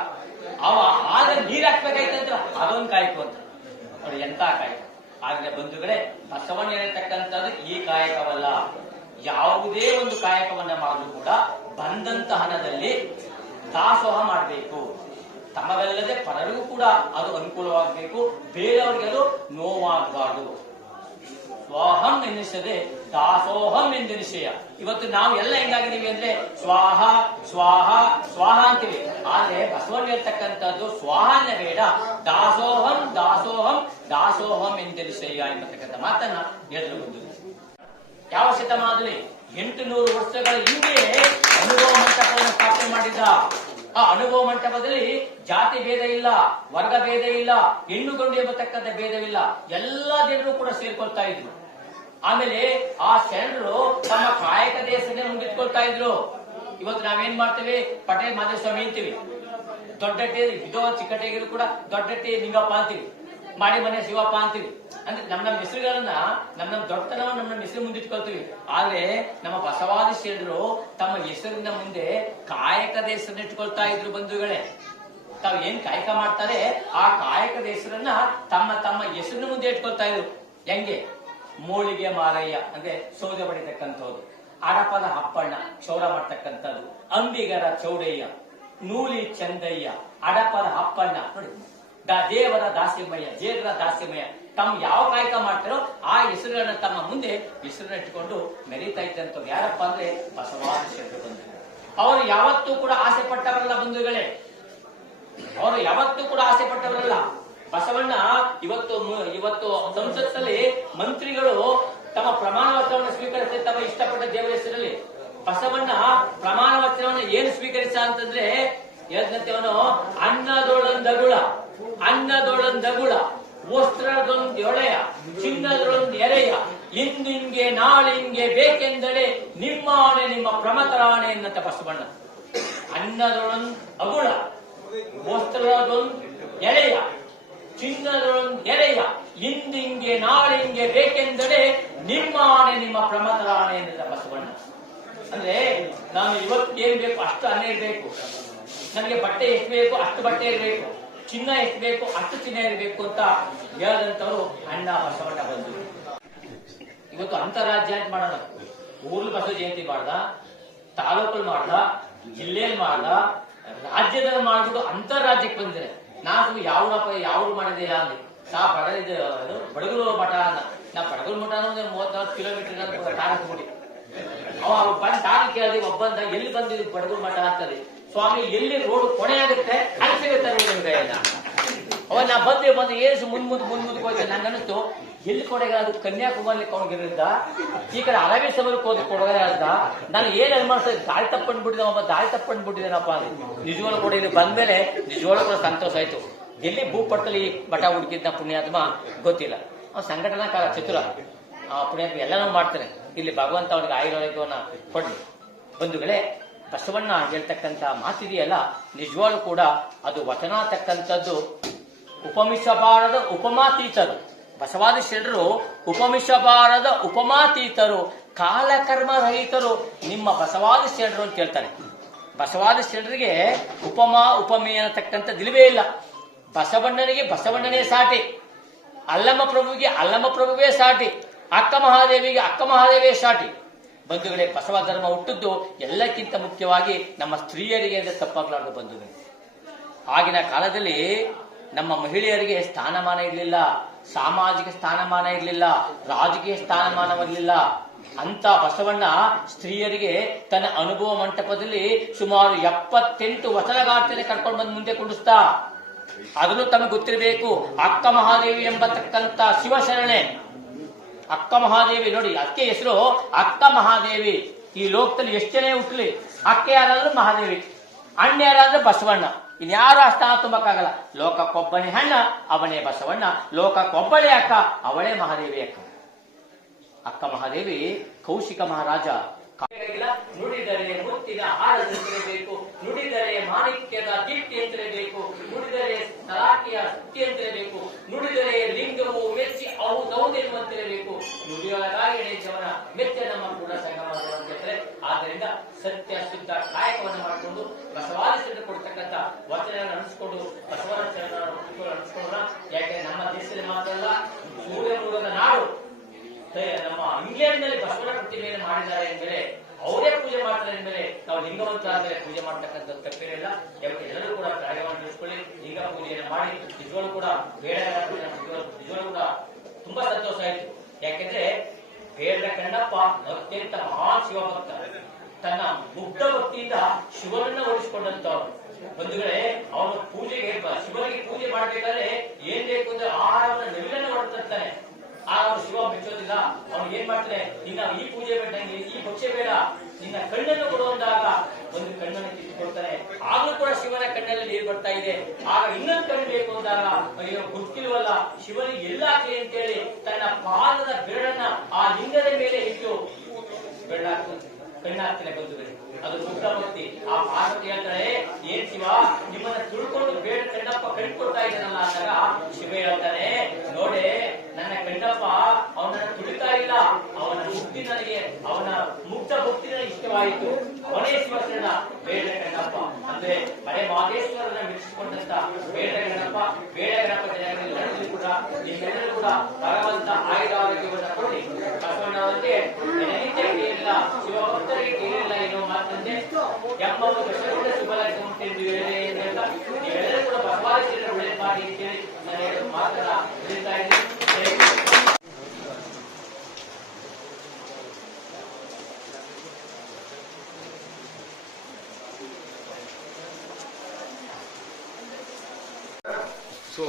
ಅವ ಹಾಲು ನೀರ್ ಹಾಕ್ಬೇಕಾಯ್ತಂತ ಅದೊಂದು ಕಾಯಕ ಅಂತ ನೋಡಿ, ಎಂತ ಕಾಯಕ. ಆದ್ರೆ ಬಂಧುಗಳೇ, ಬಸವಣ್ಣ ಹೇಳಿರ್ತಕ್ಕಂಥದ್ದು ಈ ಕಾಯಕವಲ್ಲ. ಯಾವುದೇ ಒಂದು ಕಾಯಕವನ್ನ ಮಾಡಲು ಕೂಡ ಬಂದಂತ ಹಣದಲ್ಲಿ ದಾಸೋಹ ಮಾಡಬೇಕು. ತಮಗಲ್ಲದೆ ಪರರಿಗೂ ಕೂಡ ಅದು ಅನುಕೂಲವಾಗಬೇಕು, ಬೇರೆಯವರಿಗೆ ಅದು ನೋವಾಗಬಾರ್ದು. ಸ್ವಾಹಂ ಎನ್ನಿಸದೆ ದಾಸೋಹಂ ಎಂದೆನಿಸೆಯ. ಇವತ್ತು ನಾವು ಎಲ್ಲ ಹೆಂಗಾಗಿದ್ದೀವಿ ಅಂದ್ರೆ ಸ್ವಾಹ ಸ್ವಾಹ ಸ್ವಾಹ ಅಂತೀವಿ. ಆದ್ರೆ ಬಸವಣ್ಣ ಹೇಳ್ತಕ್ಕಂಥದ್ದು ಸ್ವಾಹನೇ ಬೇಡ, ದಾಸೋಹಂ ದಾಸೋಹಂ ದಾಸೋಹಂ ಎಂದೆನಿಸೆಯ ಎಂಬತಕ್ಕಂಥ ಮಾತನ್ನ ಹೇಳಿದ್ರು ಬಂದು. ಯಾವ ಶತಮಾನದಲ್ಲಿ 800 ವರ್ಷಗಳ ಹಿಂದೆ ಅನುಭವ ಮಂಟಪವನ್ನು ಸ್ಥಾಪನೆ ಮಾಡಿದ್ದ. ಆ ಅನುಭವ ಮಂಟಪದಲ್ಲಿ ಜಾತಿ ಭೇದ ಇಲ್ಲ, ವರ್ಗ ಭೇದ ಇಲ್ಲ, ಹೆಣ್ಣು ಗಂಡು ಎಂಬತಕ್ಕಂಥ ಭೇದವಿಲ್ಲ, ಎಲ್ಲಾ ಜನರು ಕೂಡ ಸೇರ್ಕೊಳ್ತಾ ಇದ್ರು. ಆಮೇಲೆ ಆ ಶರಣರು ತಮ್ಮ ಕಾಯಕ ದೇಶನೇ ಮುಂದಿಟ್ಕೊಳ್ತಾ ಇದ್ರು. ಇವತ್ತು ನಾವೇನ್ ಮಾಡ್ತೇವೆ, ಪಟೇಲ್ ಮಾಧವಸ್ವಾಮಿ ಅಂತೀವಿ, ದೊಡ್ಡಟ್ಟಿ ವಿಧೋ ಚಿಕ್ಕಟೆಗಿರು ಕೂಡ ದೊಡ್ಡಟ್ಟಿ ನಿಂಗಪ್ಪ ಅಂತೀವಿ, ಮಾಡಿ ಮನೆ ಶಿವಪ್ಪ ಅಂತೀವಿ. ಅಂದ್ರೆ ನಮ್ಮ ಹೆಸರುಗಳನ್ನ ನಮ್ಮ ದೊಡ್ಡತನವನ್ನು ನಮ್ಮ ಹೆಸರು ಮುಂದಿಟ್ಕೊಳ್ತೀವಿ. ಆದ್ರೆ ನಮ್ಮ ಬಸವಾದಿ ಶರಣರು ತಮ್ಮ ಹೆಸರಿನ ಮುಂದೆ ಕಾಯಕದ ಹೆಸರನ್ನ ಇಟ್ಕೊಳ್ತಾ ಇದ್ರು ಬಂಧುಗಳೇ. ತಾವು ಏನ್ ಕಾಯಕ ಮಾಡ್ತಾರೆ ಆ ಕಾಯಕದ ಹೆಸರನ್ನ ತಮ್ಮ ತಮ್ಮ ಹೆಸರಿನ ಮುಂದೆ ಇಟ್ಕೊಳ್ತಾ ಇದ್ರು. ಹೆಂಗೆ? ಮೋಳಿಗೆ ಮಾರಯ್ಯ ಅಂದ್ರೆ ಸೌದೆ ಬಡಿತಕ್ಕಂಥದ್ದು, ಅಡಪದ ಹಪ್ಪಣ್ಣ ಕ್ಷೌರ ಮಾಡ್ತಕ್ಕಂಥದ್ದು, ಅಂಬಿಗರ ಚೌಡಯ್ಯ, ನೂಲಿ ಚಂದಯ್ಯ, ಅಡಪದ ಹಪ್ಪಣ್ಣ ನೋಡಿ, ದೇವರ ದಾಸ್ಯಮಯ್ಯ, ಜೇಡರ ದಾಸ್ಯಮಯ್ಯ. ತಮ್ಮ ಯಾವ ಕಾಯಕ ಮಾಡ್ತಾರೋ ಆ ಹೆಸರುಗಳನ್ನ ತಮ್ಮ ಮುಂದೆ ಹೆಸರನ್ನ ಇಟ್ಟುಕೊಂಡು ಮೆರೀತಾ ಇದ್ದಂಥವ್ರು ಯಾರಪ್ಪ ಅಂದ್ರೆ ಬಸವಾದಿ ಶರಣರು ಬಂಧುಗಳು. ಅವರು ಯಾವತ್ತೂ ಕೂಡ ಆಸೆ ಪಟ್ಟವರಲ್ಲ ಬಂಧುಗಳೇ, ಅವರು ಯಾವತ್ತೂ ಕೂಡ ಆಸೆ ಪಟ್ಟವರಲ್ಲ. ಬಸವಣ್ಣ ಇವತ್ತು ಸಂಸತ್ತಲ್ಲಿ ಮಂತ್ರಿಗಳು ತಮ್ಮ ಪ್ರಮಾಣ ವಚನವನ್ನು ಸ್ವೀಕರಿಸಿ ತಮ್ಮ ಇಷ್ಟಪಟ್ಟ ದೇವರ ಹೆಸರಲ್ಲಿ. ಬಸವಣ್ಣ ಪ್ರಮಾಣ ವಚನವನ್ನು ಏನು ಸ್ವೀಕರಿಸ ಅಂತಂದ್ರೆ ಹೇಳ್ತಂತೇವನು, ಅನ್ನದೊಳಂದಗುಳ ಅನ್ನದೊಳಂದಗುಳ ವಸ್ತ್ರದೊಂದು ಎಳೆಯ ಚಿನ್ನದೊಳಂದು ಎರೆಯ ಇಂದು ಹಿಂಗೆ ನಾಳೆ ಹಿಂಗೆ ಬೇಕೆಂದರೆ ನಿಮ್ಮಾಣೆ ನಿಮ್ಮ ಪ್ರಮತರಾಣೆ ಎನ್ನತ್ತ ಬಸವಣ್ಣ. ಅನ್ನದೊಳಂದು ಅಗುಳ ವಸ್ತ್ರದೊಂದು ಎಳೆಯ ಚಿನ್ನದೊಳಂದು ಎರೆಯ ಇಂದು ಹಿಂಗೆ ನಾಳೆ ಹಿಂಗೆ ಬೇಕೆಂದರೆ ನಿಮ್ಮಾಣೆ ನಿಮ್ಮ ಪ್ರಮತರಾಣೆ ಎನ್ನತ್ತ ಬಸವಣ್ಣ. ಅಂದ್ರೆ ನಾನು ಇವತ್ತು ಏನ್ ಬೇಕು ಅಷ್ಟು ಅನ್ನ ಇರಬೇಕು, ನನಗೆ ಬಟ್ಟೆ ಎಷ್ಟು ಬೇಕು ಅಷ್ಟು ಬಟ್ಟೆ ಇರಬೇಕು, ಚಿನ್ನ ಎಷ್ಟು ಬೇಕು ಅಷ್ಟು ಚಿನ್ನ ಇರಬೇಕು ಅಂತ ಹೇಳಿದಂತವ್ರು ಅಣ್ಣ ಬಸವಣ್ಣ ಬಂದು. ಇವತ್ತು ಅಂತಾರಾಜ್ಯ ಅಂತ ಮಾಡೋಣ, ಊರ್ಲು ಬಸವ ಜಯಂತಿ ಮಾಡ್ದ, ತಾಲೂಕಲ್ಲಿ ಮಾಡ್ದ, ಜಿಲ್ಲೆಯಲ್ಲಿ ಮಾಡ್ದ, ರಾಜ್ಯದಲ್ಲಿ ಮಾಡ್ಬಿಟ್ಟು ಅಂತಾರಾಜ್ಯಕ್ಕೆ ಬಂದಿದೆ. ನಾನು ಯಾವ್ದು ಮಾಡಿದೆ ಅಂದೆ, ನಾ ಬಡಗೂರು ಮಠ ಅನ್ನ, ನಾ ಬಡಗೂರು ಮಠ 34 ಕಿಲೋಮೀಟರ್ ಟಾರಕ್ ನೋಡಿ. ಅವ ಬಂದ್ ಟಾರಕ್ ಕೇಳಿದೆ, ಒಬ್ಬಂದ ಎಲ್ಲಿ ಬಂದಿದ್ದು ಬಡಗೂರು ಮಠ ಆಗ್ತದೆ ಸ್ವಾಮಿ, ಎಲ್ಲಿ ರೋಡ್ ಕೊನೆ ಆಗುತ್ತೆ ಅಲ್ಲಿ ಸಿಗುತ್ತಾರೆ ನಿಮ್ಗೆ. ಅವ ನಾ ಬಂದು ಏಸು ಮುಂದ್ ಹೋಯ್ತು. ನಂಗೆ ಅನಿಸ್ತು ಎಲ್ಲಿ ಕೊಡಗ ಅದು ಕನ್ಯಾಕುಮಾರಿ ಕೊಂಡಿದ್ದ, ಈ ಕಡೆ ಅರವೇ ಸಮಯಕ್ಕೆ ಹೋದ್ ಕೊಡಗ ಅದ. ನಾನು ಏನ್ ಅನ್ಮಾಡ್ತದೆ, ದಾಳಿ ತಪ್ಪಂಡ್ಬಿಟ್ಟಿದ್ದೆ, ಒಬ್ಬ ದಾಳಿ ತಪ್ಪಂಡ್ಬಿಟ್ಟಿದ್ದೇನಪ್ಪ ಅದು. ನಿಜವಾಗ್ಲೂ ಕೂಡ ಇಲ್ಲಿ ಬಂದ್ಮೇಲೆ ನಿಜವಾಗ್ಲೂ ಕೂಡ ಸಂತೋಷ ಆಯ್ತು. ಎಲ್ಲಿ ಭೂಪಟ್ಟಲ್ಲಿ ಮಠ ಹುಡುಕಿದ್ದ ಪುಣ್ಯಾತ್ಮ ಗೊತ್ತಿಲ್ಲ, ಅವ್ನು ಸಂಘಟನಾಕಾರ ಚತುರ ಪುಣ್ಯಾತ್ಮ ಎಲ್ಲನೂ ಮಾಡ್ತಾನೆ. ಇಲ್ಲಿ ಭಗವಂತ ಅವನಿಗೆ ಆಯುರ್ವೇದವನ್ನ ಕೊಡ್ಲಿ. ಬಂಧುಗಳೇ, ಬಸವಣ್ಣ ಹೇಳ್ತಕ್ಕಂಥ ಮಾತಿದೆಯಲ್ಲ, ನಿಜವಾಗ್ಲೂ ಕೂಡ ಅದು ವಚನ ತಕ್ಕಂಥದ್ದು ಉಪಮಿಸಬಾರದ ಉಪಮಾತೀತರು. ಬಸವಾದಿ ಶರಣರು ಉಪಮಿಸಬಾರದ ಉಪಮಾತೀತರು, ಕಾಲಕರ್ಮ ರಹಿತರು ನಿಮ್ಮ ಬಸವಾದಿ ಶರಣರು ಅಂತ ಹೇಳ್ತಾರೆ. ಬಸವಾದಿ ಶರಣರಿಗೆ ಉಪಮೆ ಅನ್ನತಕ್ಕಂಥದ್ದು ಇಲ್ಲವೇ ಇಲ್ಲ. ಬಸವಣ್ಣನಿಗೆ ಬಸವಣ್ಣನೇ ಸಾಟಿ, ಅಲ್ಲಮ್ಮ ಪ್ರಭುವಿಗೆ ಅಲ್ಲಮ್ಮ ಪ್ರಭುವೇ ಸಾಟಿ, ಅಕ್ಕ ಮಹಾದೇವಿಗೆ ಅಕ್ಕ ಮಹಾದೇವಿಯೇ ಸಾಟಿ. ಬಂಧುಗಳೇ, ಬಸವ ಧರ್ಮ ಹುಟ್ಟಿದ್ದು ಎಲ್ಲಕ್ಕಿಂತ ಮುಖ್ಯವಾಗಿ ನಮ್ಮ ಸ್ತ್ರೀಯರಿಗೆ ಅಂದ್ರೆ ತಪ್ಪಾಗಲಾರದು ಬಂಧುಗಳೇ. ಆಗಿನ ಕಾಲದಲ್ಲಿ ನಮ್ಮ ಮಹಿಳೆಯರಿಗೆ ಸ್ಥಾನಮಾನ ಇರಲಿಲ್ಲ, ಸಾಮಾಜಿಕ ಸ್ಥಾನಮಾನ ಇರಲಿಲ್ಲ, ರಾಜಕೀಯ ಸ್ಥಾನಮಾನವಿರಲಿಲ್ಲ. ಅಂತ ಬಸವಣ್ಣ ಸ್ತ್ರೀಯರಿಗೆ ತನ್ನ ಅನುಭವ ಮಂಟಪದಲ್ಲಿ ಸುಮಾರು 78 ವಚನಗಾರ್ತಿಯನ್ನು ಕರ್ಕೊಂಡು ಬಂದು ಮುಂದೆ ಕುಂಡಿಸ್ತಾ. ಅದನ್ನು ತಮಗೆ ಗೊತ್ತಿರಬೇಕು. ಅಕ್ಕ ಮಹಾದೇವಿ ಎಂಬತಕ್ಕಂಥ ಶಿವಶರಣೆ ಅಕ್ಕ ಮಹಾದೇವಿ ನೋಡಿ, ಅದಕ್ಕೆ ಹೆಸರು ಅಕ್ಕ ಮಹಾದೇವಿ. ಈ ಲೋಕದಲ್ಲಿ ಎಷ್ಟು ಜನ ಹುಟ್ಟಲಿ, ಅಕ್ಕ ಯಾರಾದ್ರೂ ಮಹಾದೇವಿ, ಅಣ್ಣ ಯಾರಾದ್ರೂ ಬಸವಣ್ಣ. ಇನ್ಯಾರು ಆ ಸ್ಥಾನ ತುಂಬಕ್ಕಾಗಲ್ಲ. ಲೋಕಕ್ಕೊಬ್ಬನೇ ಅಣ್ಣ, ಅವನೇ ಬಸವಣ್ಣ. ಲೋಕಕ್ಕೊಬ್ಬಳೇ ಅಕ್ಕ, ಅವಳೇ ಮಹಾದೇವಿ ಅಕ್ಕ. ಅಕ್ಕ ಮಹಾದೇವಿ ಕೌಶಿಕ ಮಹಾರಾಜ ನುಡಿದರೆ ಮುತ್ತಿನ ಹಾರದಂತಿರಬೇಕು, ನುಡಿದರೆ ಮಾಣಿಕ್ಯದ ದೀಪ್ತಿಯಂತಿರಬೇಕು, ನುಡಿದರೆ ಸಲಾಕಿಯ ಸ್ತುತಿಯಂತಿರಬೇಕು, ನುಡಿದರೆ ಲಿಂಗವು ಮೆಚ್ಚಿ ಹೌದೌದು ಎನ್ನುವಂತಿರಬೇಕು. ನುಡಿಯೊಳಗಾಗಿ ಜವನ ಮೆಚ್ಚ ನಮ್ಮ ಕೂಡ ಸಂಗಮ ಅಂತ ಹೇಳ್ತಾರೆ. ಆದ್ದರಿಂದ ಸತ್ಯ ಶುದ್ಧ ಕಾಯಕವನ್ನು ಮಾಡಿಕೊಂಡು ಬಸವಾದಿಸಿದ ಕೊಡ್ತಕ್ಕಂಥ ವಚನಗಳನ್ನು ಅನುಸ್ಕೊಂಡು ಬಸವನ ಚರಣ ಅನುಸ್ಕೊಳ್ಳೋಣ. ಯಾಕೆ ನಮ್ಮ ದೇಶದಲ್ಲಿ ಮಾತ್ರ ಅಲ್ಲ, ಸೂರ್ಯ ಮೂಲದ ನಾಡು ನಮ್ಮ ಇಂಗ್ಲೆಂಡ್ ನಲ್ಲಿ ಬಸವನ ಪ್ರತಿಮೆಯನ್ನು ಮಾಡಿದ್ದಾರೆ ಎಂದರೆ ಅವರೇ ಪೂಜೆ ಮಾಡ್ತಾರೆ ಎಂದರೆ ನಾವು ಲಿಂಗವಂತರಾದರೆ ಪೂಜೆ ಮಾಡ್ತಕ್ಕಂಥ ತಪ್ಪೇನಿಲ್ಲ. ಎಲ್ಲರೂ ಕೂಡ ಕಾರ್ಯವನ್ನು ತಿಳಿಸ್ಕೊಳ್ಳಿ, ಲಿಂಗ ಪೂಜೆಯನ್ನು ಮಾಡಿ ನಿಜವಾಗ್ಲೂ ಕೂಡ ನಿಜವಾಗ್ಲೂ ಕೂಡ ತುಂಬಾ ಸಂತೋಷ ಆಯಿತು. ಯಾಕೆಂದ್ರೆ ಬೇಡರ ಕಣ್ಣಪ್ಪ ಅತ್ಯಂತ ಮಹಾನ್ ಶಿವಭಕ್ತ. ತನ್ನ ಮುಗ್ಧ ಭಕ್ತಿಯಿಂದ ಶಿವನನ್ನ ಒಲಿಸಿಕೊಂಡಂತವ್ರು. ಬಂಧುಗಳೇ, ಅವನು ಪೂಜೆಗೆ ಶಿವನಿಗೆ ಪೂಜೆ ಮಾಡ್ಬೇಕಾದ್ರೆ ಏನ್ ಬೇಕು ಅಂದ್ರೆ ಆಹಾರವನ್ನು ನೆಲ್ಲನ್ನು ಹೊರತಾನೆ. ಆಗ ಅವನು ಶಿವ ಮೆಚ್ಚೋದಿಲ್ಲ. ಅವನು ಏನ್ ಮಾಡ್ತಾನೆ, ನಿನ್ನ ಈ ಪೂಜೆ ಬೇಡ, ಈ ಭಕ್ಷ್ಯ ಬೇಡ, ನಿನ್ನ ಕಣ್ಣನ್ನು ಕೊಡುವಂದಾಗ ಒಂದು ಕಣ್ಣನ್ನು ಕಿತ್ತುಕೊಡ್ತಾನೆ. ಆಗಲೂ ಕೂಡ ಶಿವನ ಕಣ್ಣಲ್ಲಿ ನೀರು ಬರ್ತಾ ಇದೆ. ಆಗ ಇನ್ನೊಂದು ಕಣ್ಣು ಬೇಕು ಅಂದಾಗ ಅಯ್ಯೋ ಗೊತ್ತಿಲ್ವಲ್ಲ ಶಿವನಿಗೆ ಎಲ್ಲಾಕೆ ಅಂತೇಳಿ ತನ್ನ ಪಾದದ ಬೆರಳನ್ನ ಆ ಲಿಂಗದ ಮೇಲೆ ಇಟ್ಟು ಕಣ್ಣಾಗ್ತಾನೆ. ಬಂಧುಗಳೇ, ಅದು ಮುಗ್ಧ ಭಕ್ತಿ. ಆ ಪಾರ್ವತಿ ಹೇಳ್ತಾಳೆ, ಏನ್ ಶಿವ ನಿಮ್ಮನ್ನ ತಿಳ್ಕೊಂಡು ಬೇಡ ಕಣ್ಣಪ್ಪ ಕಣ್ಕೊಡ್ತಾ ಇದ್ದಾನಲ್ಲ ಅಂದಾಗ ಶಿವ ಹೇಳ್ತಾನೆ, ನೋಡೆ ನನ್ನ ಕಣ್ಣಪ್ಪ ಅವನನ್ನ ತುಳಿತಾ ಇಲ್ಲ, ಅವನ ಮುಕ್ತಿ ನನಗೆ, ಅವನ ಮುಗ್ಧ ಭಕ್ತಿ ನನಗೆ ಇಷ್ಟವಾಯಿತು, ಅವನೇ ಶಿವಶರಣ ಬೇಡ ಕಣ್ಣಪ್ಪ. ಅಂದ್ರೆ ಹಳೆ ಮಹದೇಶ್ವರನ ಮೆಚ್ಚಿಕೊಂಡಂತ ಬೇಡ ಗಣಪ ಬೇಡ ಗಣಪ ಜನಗಳೆಲ್ಲರಿಗೂ ಕೂಡ ನಿಮ್ಮೆಲ್ಲರೂ ಕೂಡ ಭಗವಂತ ಆಯುಧ ಆರೋಗ್ಯವನ್ನು ಕೊಡಿ. ಬಸವಣ್ಣವರಿಗೆ ಇಲ್ಲ ಶಿವಭಕ್ತರಿಗೆ ಕೇಳಿಲ್ಲ ಎನ್ನುವ ಮಾತಂತೆ ಎಂಬತ್ತು ವರ್ಷಗಳ ಶುಭಲಕ್ಷ ಎಂದು ಹೇಳಲ್ಲ. ನೀವೆಲ್ಲರೂ ಕೂಡ ಬಸವಾದಿ ಒಳ್ಳೆ ಮಾಡಿ ಅಂತೇಳಿ ನಾನು ಮಾತನ್ನ ತಿಳಿಸ್ತಾ ಇದ್ದೀನಿ.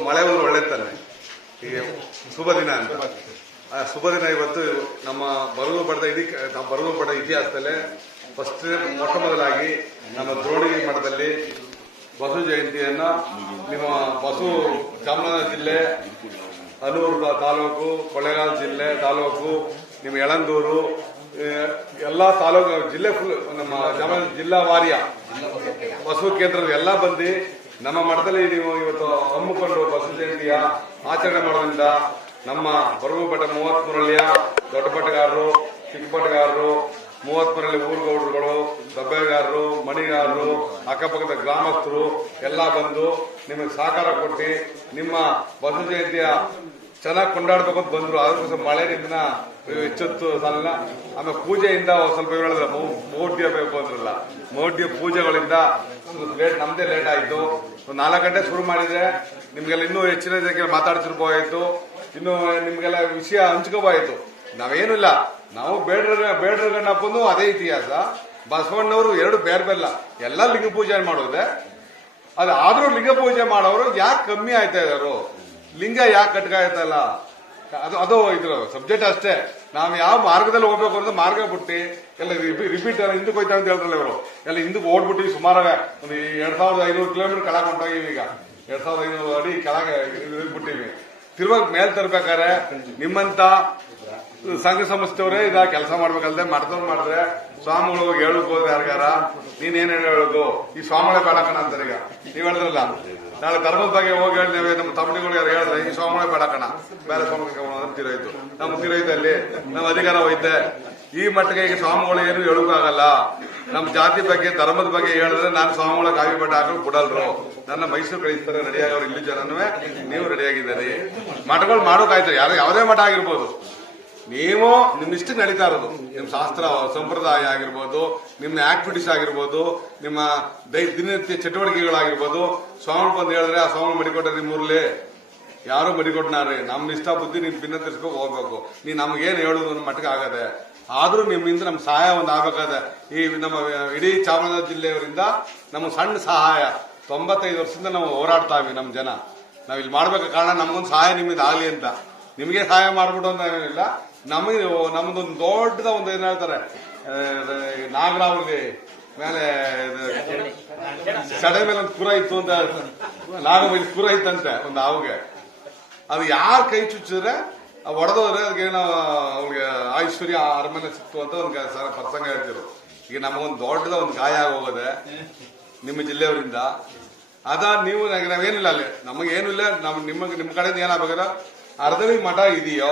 ಮಳೆ ಒಂದು ಒಳ್ಳೆ ತಾನೆ, ಈಗ ಶುಭ ದಿನ ಅಂತ. ಆ ಶುಭ ದಿನ ಇವತ್ತು ನಮ್ಮ ಬರಗು ಪಡೆದ ಇತಿಹಾಸದಲ್ಲೇ ಫಸ್ಟ್ ಮೊಟ್ಟ ಮೊದಲಾಗಿ ನಮ್ಮ ದ್ರೋಣಗಿರಿ ಮಠದಲ್ಲಿ ಬಸವ ಜಯಂತಿಯನ್ನ ನಿಮ್ಮ ಚಾಮರಾಜನಗರ ಜಿಲ್ಲೆ, ಹನೂರು ತಾಲೂಕು, ಕೊಳ್ಳೇಗಾಲ ಜಿಲ್ಲೆ ತಾಲೂಕು, ನಿಮ್ಮ ಯಳಂದೂರು ಎಲ್ಲಾ ತಾಲೂಕು ಜಿಲ್ಲೆ ಫುಲ್ ನಮ್ಮ ಚಾಮರಾಜನಗರ ಜಿಲ್ಲಾ ವಾರಿಯ ಬಸವ ಕೇಂದ್ರದ ಎಲ್ಲ ಬಂದು ನಮ್ಮ ಮಠದಲ್ಲಿ ನೀವು ಇವತ್ತು ಹಮ್ಮಿಕೊಂಡು ಬಸವ ಜಯಂತಿಯ ಆಚರಣೆ ಮಾಡೋದ್ರಿಂದ ನಮ್ಮ ಬರಗು ಪಟ್ಟ 33ರಲ್ಲಿಯ ದೊಡ್ಡ ಪಟ್ಟಗಾರರು, ಚಿಕ್ಕ ಪಟ್ಟಗಾರರು, 33ರಲ್ಲಿ ಊರುಗೌಡರುಗಳು, ದಬ್ಬೆಗಾರರು, ಮಣಿಗಾರರು, ಅಕ್ಕಪಕ್ಕದ ಗ್ರಾಮಸ್ಥರು ಎಲ್ಲ ಬಂದು ನಿಮಗೆ ಸಹಕಾರ ಕೊಟ್ಟು ನಿಮ್ಮ ಬಸವ ಜಯಂತಿಯ ಚೆನ್ನಾಗಿ ಕೊಂಡಾಡ್ಬೇಕು ಅಂತ ಬಂದ್ರು. ಅದಕ್ಕೋಸ್ಕರ ಮಳೆ ನಿಮ್ಮನ್ನ ಹೆಚ್ಚೊತ್ತು ಸಾಲಿಲ್ಲ. ಆಮೇಲೆ ಪೂಜೆಯಿಂದ ಸ್ವಲ್ಪ ಹೇಳಿದ್ರೆ ಮೌಢ್ಯ ಬೇಕು ಅಂದ್ರಲ್ಲ, ಮೌಢ್ಯ ಪೂಜೆಗಳಿಂದ ನಮ್ದೇ ಲೇಟ್ ಆಯ್ತು. ಒಂದು 4 ಗಂಟೆ ಶುರು ಮಾಡಿದ್ರೆ ನಿಮ್ಗೆಲ್ಲ ಇನ್ನೂ ಹೆಚ್ಚಿನ ಜನಕ್ಕೆ ಮಾತಾಡ್ತಿರ್ಬೋದಾಯ್ತು, ಇನ್ನು ನಿಮ್ಗೆಲ್ಲ ವಿಷಯ ಹಂಚ್ಕೋಬೋದಾಯ್ತು. ನಾವೇನಿಲ್ಲ, ನಾವು ಬೇಡ್ರ ಗಣ್ಣಪ್ಪಂದು ಅದೇ ಇತಿಹಾಸ, ಬಸವಣ್ಣವರು 2 ಬೇರೆ ಬೇರೆಲ್ಲ ಎಲ್ಲ ಲಿಂಗ ಪೂಜೆ ಮಾಡೋದೆ. ಅದು ಆದ್ರೂ ಲಿಂಗ ಪೂಜೆ ಮಾಡೋರು ಯಾಕೆ ಕಮ್ಮಿ ಆಯ್ತಾ ಇದಾರು, ಲಿಂಗ ಯಾಕೆ ಕಟ್ಕಾಯ್ತಲ್ಲ, ಅದು ಇದ್ರ ಸಬ್ಜೆಕ್ಟ್ ಅಷ್ಟೇ. ನಾವು ಯಾವ ಮಾರ್ಗದಲ್ಲಿ ಹೋಗ್ಬೇಕು ಅಂತ ಮಾರ್ಗ ಬಿಟ್ಟು ಎಲ್ಲ ರಿಪೀಟ್ ಹಿಂದಕ್ಕೆ ಹೋಯ್ತಾ ಅಂತ ಹೇಳ್ತಾರಲ್ಲ ಇವರು, ಎಲ್ಲ ಹಿಂದಕ್ಕೆ ಓಡ್ಬಿಟ್ಟಿವಿ. ಸುಮಾರಾಗ ಒಂದು 2500 ಕಿಲೋಮೀಟರ್ ಕೆಳಗೆ ಹೊಂಟೋಗಿವಿ. ಈಗ 2500 ಅಡಿ ಕೆಳಗೆ ಬಿಟ್ಟಿವಿ. ತಿರುವಾಗ ಮೇಲ್ ತರ್ಬೇಕಾದ್ರೆ ನಿಮ್ಮಂತ ಸಂಘ ಸಂಸ್ಥೆಯವರೇ ಇದ ಕೆಲಸ ಮಾಡ್ಬೇಕಲ್ದೆ ಮಠದವ್ರು ಮಾಡಿದ್ರೆ ಸ್ವಾಮಿಗಳು ಹೋಗಿ ಹೇಳಬಹುದು ಯಾರಿಗಾರ, ನೀನೇನ್ ಹೇಳೋದು ಈ ಸ್ವಾಮಿಗಳೇ ಬೇಡಕಣ ಅಂತಾರೆ. ಈಗ ನೀವ್ ಹೇಳಿದ್ರಲ್ಲ, ನಾಳೆ ಧರ್ಮದ ಬಗ್ಗೆ ಹೋಗಿ ಹೇಳಿದ್ದೇವೆ, ನಮ್ಮ ತಮ್ಮನಿಗಳು ಯಾರು ಹೇಳಿದ್ರೆ ಈ ಸ್ವಾಮಿಗಳೇ ಬೇಡಕಣ, ಬೇರೆ ಸ್ವಾಮಿಗಳು ತೀರೋಯ್ತು, ನಮ್ ತೀರೋಯ್ತು, ಅಲ್ಲಿ ನಮ್ಮ ಅಧಿಕಾರ ಹೋಯ್ತೆ. ಈ ಮಟ್ಟಿಗೆ ಈಗ ಸ್ವಾಮಿಗಳು ಏನು ಹೇಳೋಕ್ಕಾಗಲ್ಲ. ನಮ್ಮ ಜಾತಿ ಬಗ್ಗೆ ಧರ್ಮದ ಬಗ್ಗೆ ಹೇಳಿದ್ರೆ ನಾನು ಸ್ವಾಮಿಗಳ ಕಾವಿ ಬಟ್ಟೆ ಹಾಕಲು ಬಿಡಲ್ರು, ನನ್ನ ಮೈಸೂರು ಕಳಿಸ್ತಾರೆ ರೆಡಿಯಾಗವ್ರು. ಇಲ್ಲಿ ಜನನೂ ನೀವು ರೆಡಿಯಾಗಿದ್ದೀರಿ. ಮಠಗಳು ಮಾಡೋಕಾಯ್ತು, ಯಾವುದೇ ಮಠ ಆಗಿರ್ಬೋದು, ನೀವು ನಿಮ್ಮಿಷ್ಟ ನಡೀತಾ ಇರೋದು, ನಿಮ್ ಶಾಸ್ತ್ರ ಸಂಪ್ರದಾಯ ಆಗಿರ್ಬೋದು, ನಿಮ್ಮ ಆಕ್ಟಿವಿಟೀಸ್ ಆಗಿರ್ಬೋದು, ನಿಮ್ಮ ದಿನನಿತ್ಯ ಚಟುವಟಿಕೆಗಳಾಗಿರ್ಬೋದು. ಸ್ವಾಮಿ ಬಂದು ಹೇಳಿದ್ರೆ ಆ ಸ್ವಾಮಿ ಮಡಿಕೊಟ್ರೆ ನಿಮ್ಮೂರ್ಲಿ ಯಾರು ಮಡಿಕೊಟ್ನಾರಿ, ನಮ್ಮ ಇಷ್ಟ ಬುದ್ಧಿ ನೀನ್ ಭಿನ್ನ ತಿರ್ಸ್ಬೇಕು ಹೋಗ್ಬೇಕು. ನೀ ನಮ್ಗೇನು ಹೇಳುದು ನಮ್ಮ ಮಟ್ಟಿಗೆ ಆಗದೆ, ಆದ್ರೂ ನಿಮ್ಮಿಂದ ನಮ್ ಸಹಾಯ ಒಂದು ಆಗ್ಬೇಕಾದೆ. ಈ ನಮ್ಮ ಇಡೀ ಚಾಮರಾಜನಗರ ಜಿಲ್ಲೆಯವರಿಂದ ನಮ್ಗೆ ಸಣ್ಣ ಸಹಾಯ 95 ವರ್ಷದಿಂದ ನಾವು ಹೋರಾಡ್ತಾ ಇವಿ. ನಮ್ಮ ಜನ ನಾವ್ ಇಲ್ಲಿ ಮಾಡ್ಬೇಕ ಕಾರಣ ನಮ್ಗೊಂದು ಸಹಾಯ ನಿಮ್ಮಿಂದ ಆಗ್ಲಿ ಅಂತ. ನಿಮಗೆ ಸಹಾಯ ಮಾಡ್ಬಿಟ್ಟು ಅಂತ ಏನಿಲ್ಲ, ನಮ್ದೊಂದು ದೊಡ್ಡದ ಒಂದು ಏನ್ ಹೇಳ್ತಾರೆ, ನಾಗರಾವ್ರಿಗೆ ಮೇಲೆ ಸಡೆ ಮೇಲೆ ಒಂದು ಕುರ ಇತ್ತು ಅಂತ, ನಾಗಮೈಲಿ ಕುರ ಇತ್ತಂತೆ ಒಂದು ಹಾವಿಗೆ. ಅದು ಯಾರು ಕೈ ಚುಚ್ಚಿದ್ರೆ ಒಡೆದೋದ್ರೆ ಅದಕ್ಕೇನೋ ಅವ್ರಿಗೆ ಐಶ್ವರ್ಯ ಅರಮನೆ ಸಿಕ್ತು ಅಂತ ಒಂದು ಪ್ರಸಂಗ ಹೇಳ್ತಿರು. ಈಗ ನಮಗೊಂದು ದೊಡ್ಡದ ಒಂದು ಗಾಯ ಆಗೋಗದೆ ನಿಮ್ಮ ಜಿಲ್ಲೆಯವರಿಂದ. ಅದ ನೀವು ನಾವೇನಿಲ್ಲ ಅಲ್ಲಿ, ನಮಗೇನಿಲ್ಲ, ನಿಮ್ಮ ಕಡೆಯಿಂದ ಏನಾಗಬೇಕಾದ್ರೆ ಅರ್ಧಳಿ ಮಠ ಇದೆಯೋ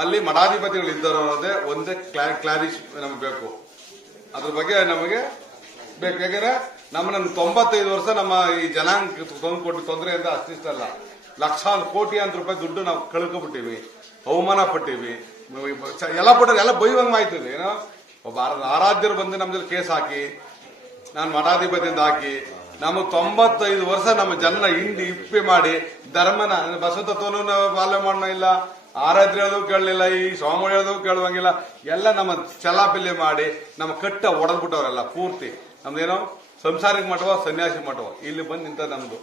ಅಲ್ಲಿ ಮಠಾಧಿಪತಿಗಳು ಇದ್ದಾರೋ ಅನ್ನೋದೇ ಒಂದೇ ಕ್ಲಾರಿಸ್ ನಮ್ಗೆ ಬೇಕು. ಅದ್ರ ಬಗ್ಗೆ ನಮಗೆ ಬೇಕು. ಯಾಕಂದ್ರೆ ನಮ್ಮನ್ನ 95 ವರ್ಷ ನಮ್ಮ ಈ ಜನಾಂಗ ಕೊಟ್ಟು ತೊಂದರೆಯಿಂದ ಅಷ್ಟಿಷ್ಟಲ್ಲ, ಲಕ್ಷಾಂತರ ಕೋಟಿಯಂತ ರೂಪಾಯಿ ದುಡ್ಡು ನಾವು ಕಳ್ಕೊಬಿಟ್ಟಿವಿ, ಅವಮಾನ ಪಟ್ಟಿವಿ, ಎಲ್ಲ ಪಟ್ಟರೆ ಎಲ್ಲ ಬೈವಂಗ್ ಆಯ್ತದೆ. ಏನೋ ಒಬ್ಬ ಆರಾಧ್ಯರು ಬಂದು ನಮ್ದಲ್ಲಿ ಕೇಸ್ ಹಾಕಿ, ನಾನು ಮಠಾಧಿಪತಿಯಿಂದ ಹಾಕಿ, ನಮಗೆ 95 ವರ್ಷ ನಮ್ಮ ಜನ ಹಿಂಡಿ ಇಪ್ಪೆ ಮಾಡಿ ಧರ್ಮನ ಬಸವ ತತ್ವನೂ ನಾವು ಪಾಲನೆ ಮಾಡೋಣ ಇಲ್ಲ, ಆರಾಧ್ಯ ಹೇಳೋದು ಕೇಳಲಿಲ್ಲ, ಈ ಸ್ವಾಮಿ ಹೇಳೋದು ಕೇಳುವಂಗಿಲ್ಲ, ಎಲ್ಲ ನಮ್ಮ ಚಲಾಪಿಲ್ಲೆ ಮಾಡಿ ನಮ್ಮ ಕಟ್ಟ ಒಡೆದ್ಬಿಟ್ಟವರೆಲ್ಲ ಪೂರ್ತಿ. ನಮ್ದೇನೋ ಸಂಸಾರಿಕ ಮಠವ ಸನ್ಯಾಸಿ ಮಠವ ಇಲ್ಲಿ ಬಂದು ನಿಂತ ನಮ್ದು.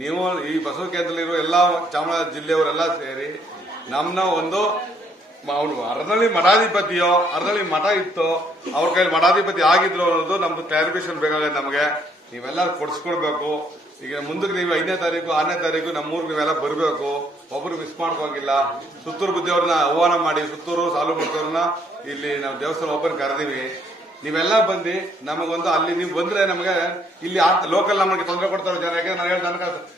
ನೀವು ಈ ಬಸವ ಕೇಂದ್ರದಲ್ಲಿರೋ ಎಲ್ಲ ಚಾಮರಾಜ ಜಿಲ್ಲೆಯವರೆಲ್ಲ ಸೇರಿ ನಮ್ನ ಒಂದು ಅವನು ಅರ್ಧಳ್ಳಿ ಮಠಾಧಿಪತಿಯೋ ಅರ್ಧಳ್ಳಿ ಮಠ ಇತ್ತೋ ಅವ್ರ ಕೈಲಿ ಮಠಾಧಿಪತಿ ಆಗಿದ್ರು ಅನ್ನೋದು ನಮ್ದು ಕ್ಲಾರಿಫಿಕೇಶನ್ ಬೇಕಾಗುತ್ತೆ ನಮಗೆ. ನೀವೆಲ್ಲ ಕೊಡಿಸ್ಕೊಡ್ಬೇಕು. ಈಗ ಮುಂದಕ್ಕೆ ನೀವು 5ನೇ ತಾರೀಕು 6ನೇ ತಾರೀಕು ನಮ್ಮೂರಿಗೆ ನೀವೆಲ್ಲ ಬರಬೇಕು. ಒಬ್ರು ಮಿಸ್ ಮಾಡ್ಕೋಂಗಿಲ್ಲ. ಸುತ್ತೂರು ಬುದ್ಧಿಯವ್ರನ್ನ ಆಹ್ವಾನ ಮಾಡಿ, ಸುತ್ತೂರು ಸಾಲು ಮಾಡ್ತವ್ರನ್ನ ಇಲ್ಲಿ ನಾವು ದೇವಸ್ಥಾನ ಓಪನ್ ಕರೆದಿವಿ. ನೀವೆಲ್ಲ ಬಂದು ನಮಗೊಂದು ಅಲ್ಲಿ ನೀವು ಬಂದ್ರೆ ನಮಗೆ ಇಲ್ಲಿ ಲೋಕಲ್ ನಮಗೆ ತೊಂದರೆ ಕೊಡ್ತಾರೋ ಜನ. ಯಾಕೆ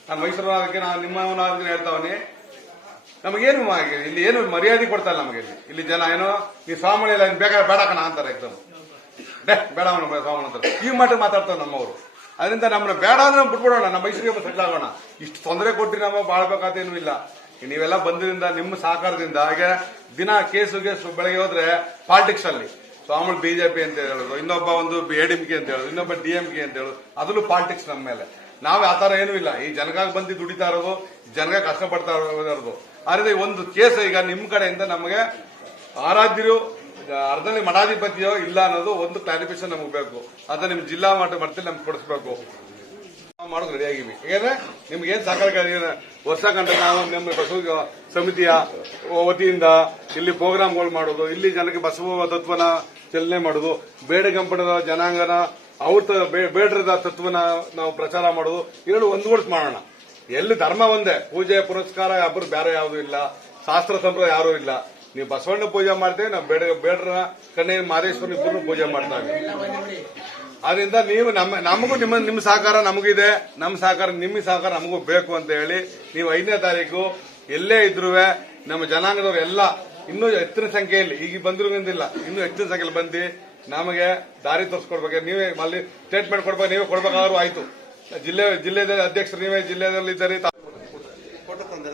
ನಾನು ಮೈಸೂರು ಅದಕ್ಕೆ ನಾನು ನಿಮ್ಮವನ ಹೇಳ್ತಾವನಿ. ನಮಗೇನು ಇಲ್ಲಿ ಏನು ಮರ್ಯಾದೆ ಕೊಡ್ತಾ ಇಲ್ಲ ನಮಗೆ. ಇಲ್ಲಿ ಜನ ಏನೋ ಈ ಸ್ವಾಮಿ ಎಲ್ಲ ಬೇಕಾದ್ರೆ ಬೇಡಕಣ ಅಂತಾರೆ, ಎಕ್ದಮ್ ಬೇಡ ಸ್ವಾಮಿ ಅಂತಾರೆ. ಈ ಮಟ್ಟಿಗೆ ಮಾತಾಡ್ತಾರೆ ನಮ್ಮವರು. ಅದರಿಂದ ನಮ್ಮನ್ನ ಬೇಡ ಅಂದ್ರೆ ಬಿಟ್ಬಿಡೋಣ, ನಮ್ಮ ಮೈಸೂರಿಗೆ ಸೆಟ್ಲ್ ಆಗೋಣ. ಇಷ್ಟು ತೊಂದರೆ ಕೊಟ್ಟು ನಮ್ಮ ಬಾಳ್ಬೇಕಾದೇನೂ ಇಲ್ಲ. ನೀವೆಲ್ಲ ಬಂದ್ರಿಂದ ನಿಮ್ಮ ಸಹಕಾರದಿಂದ ಹಾಗೆ ದಿನ ಕೇಸುಗೆ ಬೆಳಗ್ಗೆ ಹೋದ್ರೆ ಪಾಲಿಟಿಕ್ಸ್ ಅಲ್ಲಿ ಸ್ವಾಮಿ ಬಿಜೆಪಿ ಅಂತ ಹೇಳೋದು, ಇನ್ನೊಬ್ಬ ಒಂದು ಎಡಿಎಂಕೆ ಅಂತ ಹೇಳೋದು, ಇನ್ನೊಬ್ಬ ಡಿಎಂಕೆ ಅಂತ ಹೇಳೋದು, ಅದರಲ್ಲೂ ಪಾಲಿಟಿಕ್ಸ್ ನಮ್ಮ ಮೇಲೆ. ನಾವೇ ಆ ತರ ಏನೂ ಇಲ್ಲ. ಈ ಜನಗಾಗಿ ಬಂದು ದುಡಿತಾ ಇರೋದು, ಜನಗಾಗಿ ಕಷ್ಟಪಡ್ತಾ ಇರೋದು. ಆದ್ರೆ ಒಂದು ಕೇಸ್ ಈಗ ನಿಮ್ಮ ಕಡೆಯಿಂದ ನಮಗೆ ಆರಾಧ್ಯರು ಅರ್ಧಳ್ಳಿ ಮಠಾಧಿಪತಿಯೋ ಇಲ್ಲ ಅನ್ನೋದು ಒಂದು ಕ್ಲಾರಿಫಿಕೇಶನ್ ನಮಗೆ ಬೇಕು. ಅದನ್ನ ನಿಮ್ ಜಿಲ್ಲಾ ಮಟ್ಟ ಮಟ್ಟದಲ್ಲಿ ನಮ್ಗೆ ಕೊಡಿಸ್ಬೇಕು. ಮಾಡೋದು ರೆಡಿ ಆಗಿವಿ. ಯಾಕಂದ್ರೆ ನಿಮ್ಗೆ ಏನ್ ಸಹಕಾರ ವರ್ಷ ಕಂಡ ನಾವು ನಮ್ಮ ಬಸವ ಸಮಿತಿಯ ವತಿಯಿಂದ ಇಲ್ಲಿ ಪ್ರೋಗ್ರಾಮ್ಗಳು ಮಾಡೋದು, ಇಲ್ಲಿ ಜನಕ್ಕೆ ಬಸವ ತತ್ವನ ಚಲನೆ ಮಾಡೋದು, ಬೇಡಗಂಪಣದ ಜನಾಂಗನ ಅವ್ರ ಬೇಡರದ ತತ್ವನ ನಾವು ಪ್ರಚಾರ ಮಾಡೋದು, ಎರಡು ಒಂದುಗೂಡಿಸಿ ಮಾಡೋಣ. ಎಲ್ಲಿ ಧರ್ಮ ಒಂದೇ, ಪೂಜೆ ಪುರಸ್ಕಾರ ಒಬ್ಬರು ಬೇರೆ ಯಾವುದು ಇಲ್ಲ, ಶಾಸ್ತ್ರ ಸಂಪ್ರದಾಯ ಯಾರು ಇಲ್ಲ. ನೀವು ಬಸವಣ್ಣ ಪೂಜೆ ಮಾಡ್ತೇವೆ, ನಾವು ಬೇಡರ ಕಣ್ಣಿನ ಮಾದೇಶ್ವರನ ಇಬ್ಬರು ಪೂಜೆ ಮಾಡ್ತಾವೆ. ಅದರಿಂದ ನೀವು ನಮಗೂ ನಿಮ್ಮ ಸಹಕಾರ ನಮಗಿದೆ, ನಮ್ಮ ಸಹಕಾರ ನಿಮ್ಮ ಸಹಕಾರ ನಮಗೂ ಬೇಕು ಅಂತ ಹೇಳಿ ನೀವು 5ನೇ ತಾರೀಕು ಎಲ್ಲೇ ಇದ್ರೂ ನಮ್ಮ ಜನಾಂಗದವರು ಎಲ್ಲ ಇನ್ನೂ ಹೆಚ್ಚಿನ ಸಂಖ್ಯೆಯಲ್ಲಿ ಈಗ ಬಂದಿರೋದ್ರಿಂದ ಇನ್ನೂ ಹೆಚ್ಚಿನ ಸಂಖ್ಯೆಯಲ್ಲಿ ಬಂದು ನಮಗೆ ದಾರಿ ತೋರಿಸ್ಕೊಡ್ಬೇಕು. ನೀವೇ ಅಲ್ಲಿ ಸ್ಟೇಟ್ಮೆಂಟ್ ಕೊಡ್ಬೇಕು, ನೀವೇ ಕೊಡ್ಬೇಕಾದ್ರೂ ಆಯ್ತು. ಜಿಲ್ಲೆದ ಅಧ್ಯಕ್ಷರು ನೀವೇ ಜಿಲ್ಲೆಯಲ್ಲಿ ಇದ್ದಾರೆ. ಫೋಟೋ ಕೊಡಿ.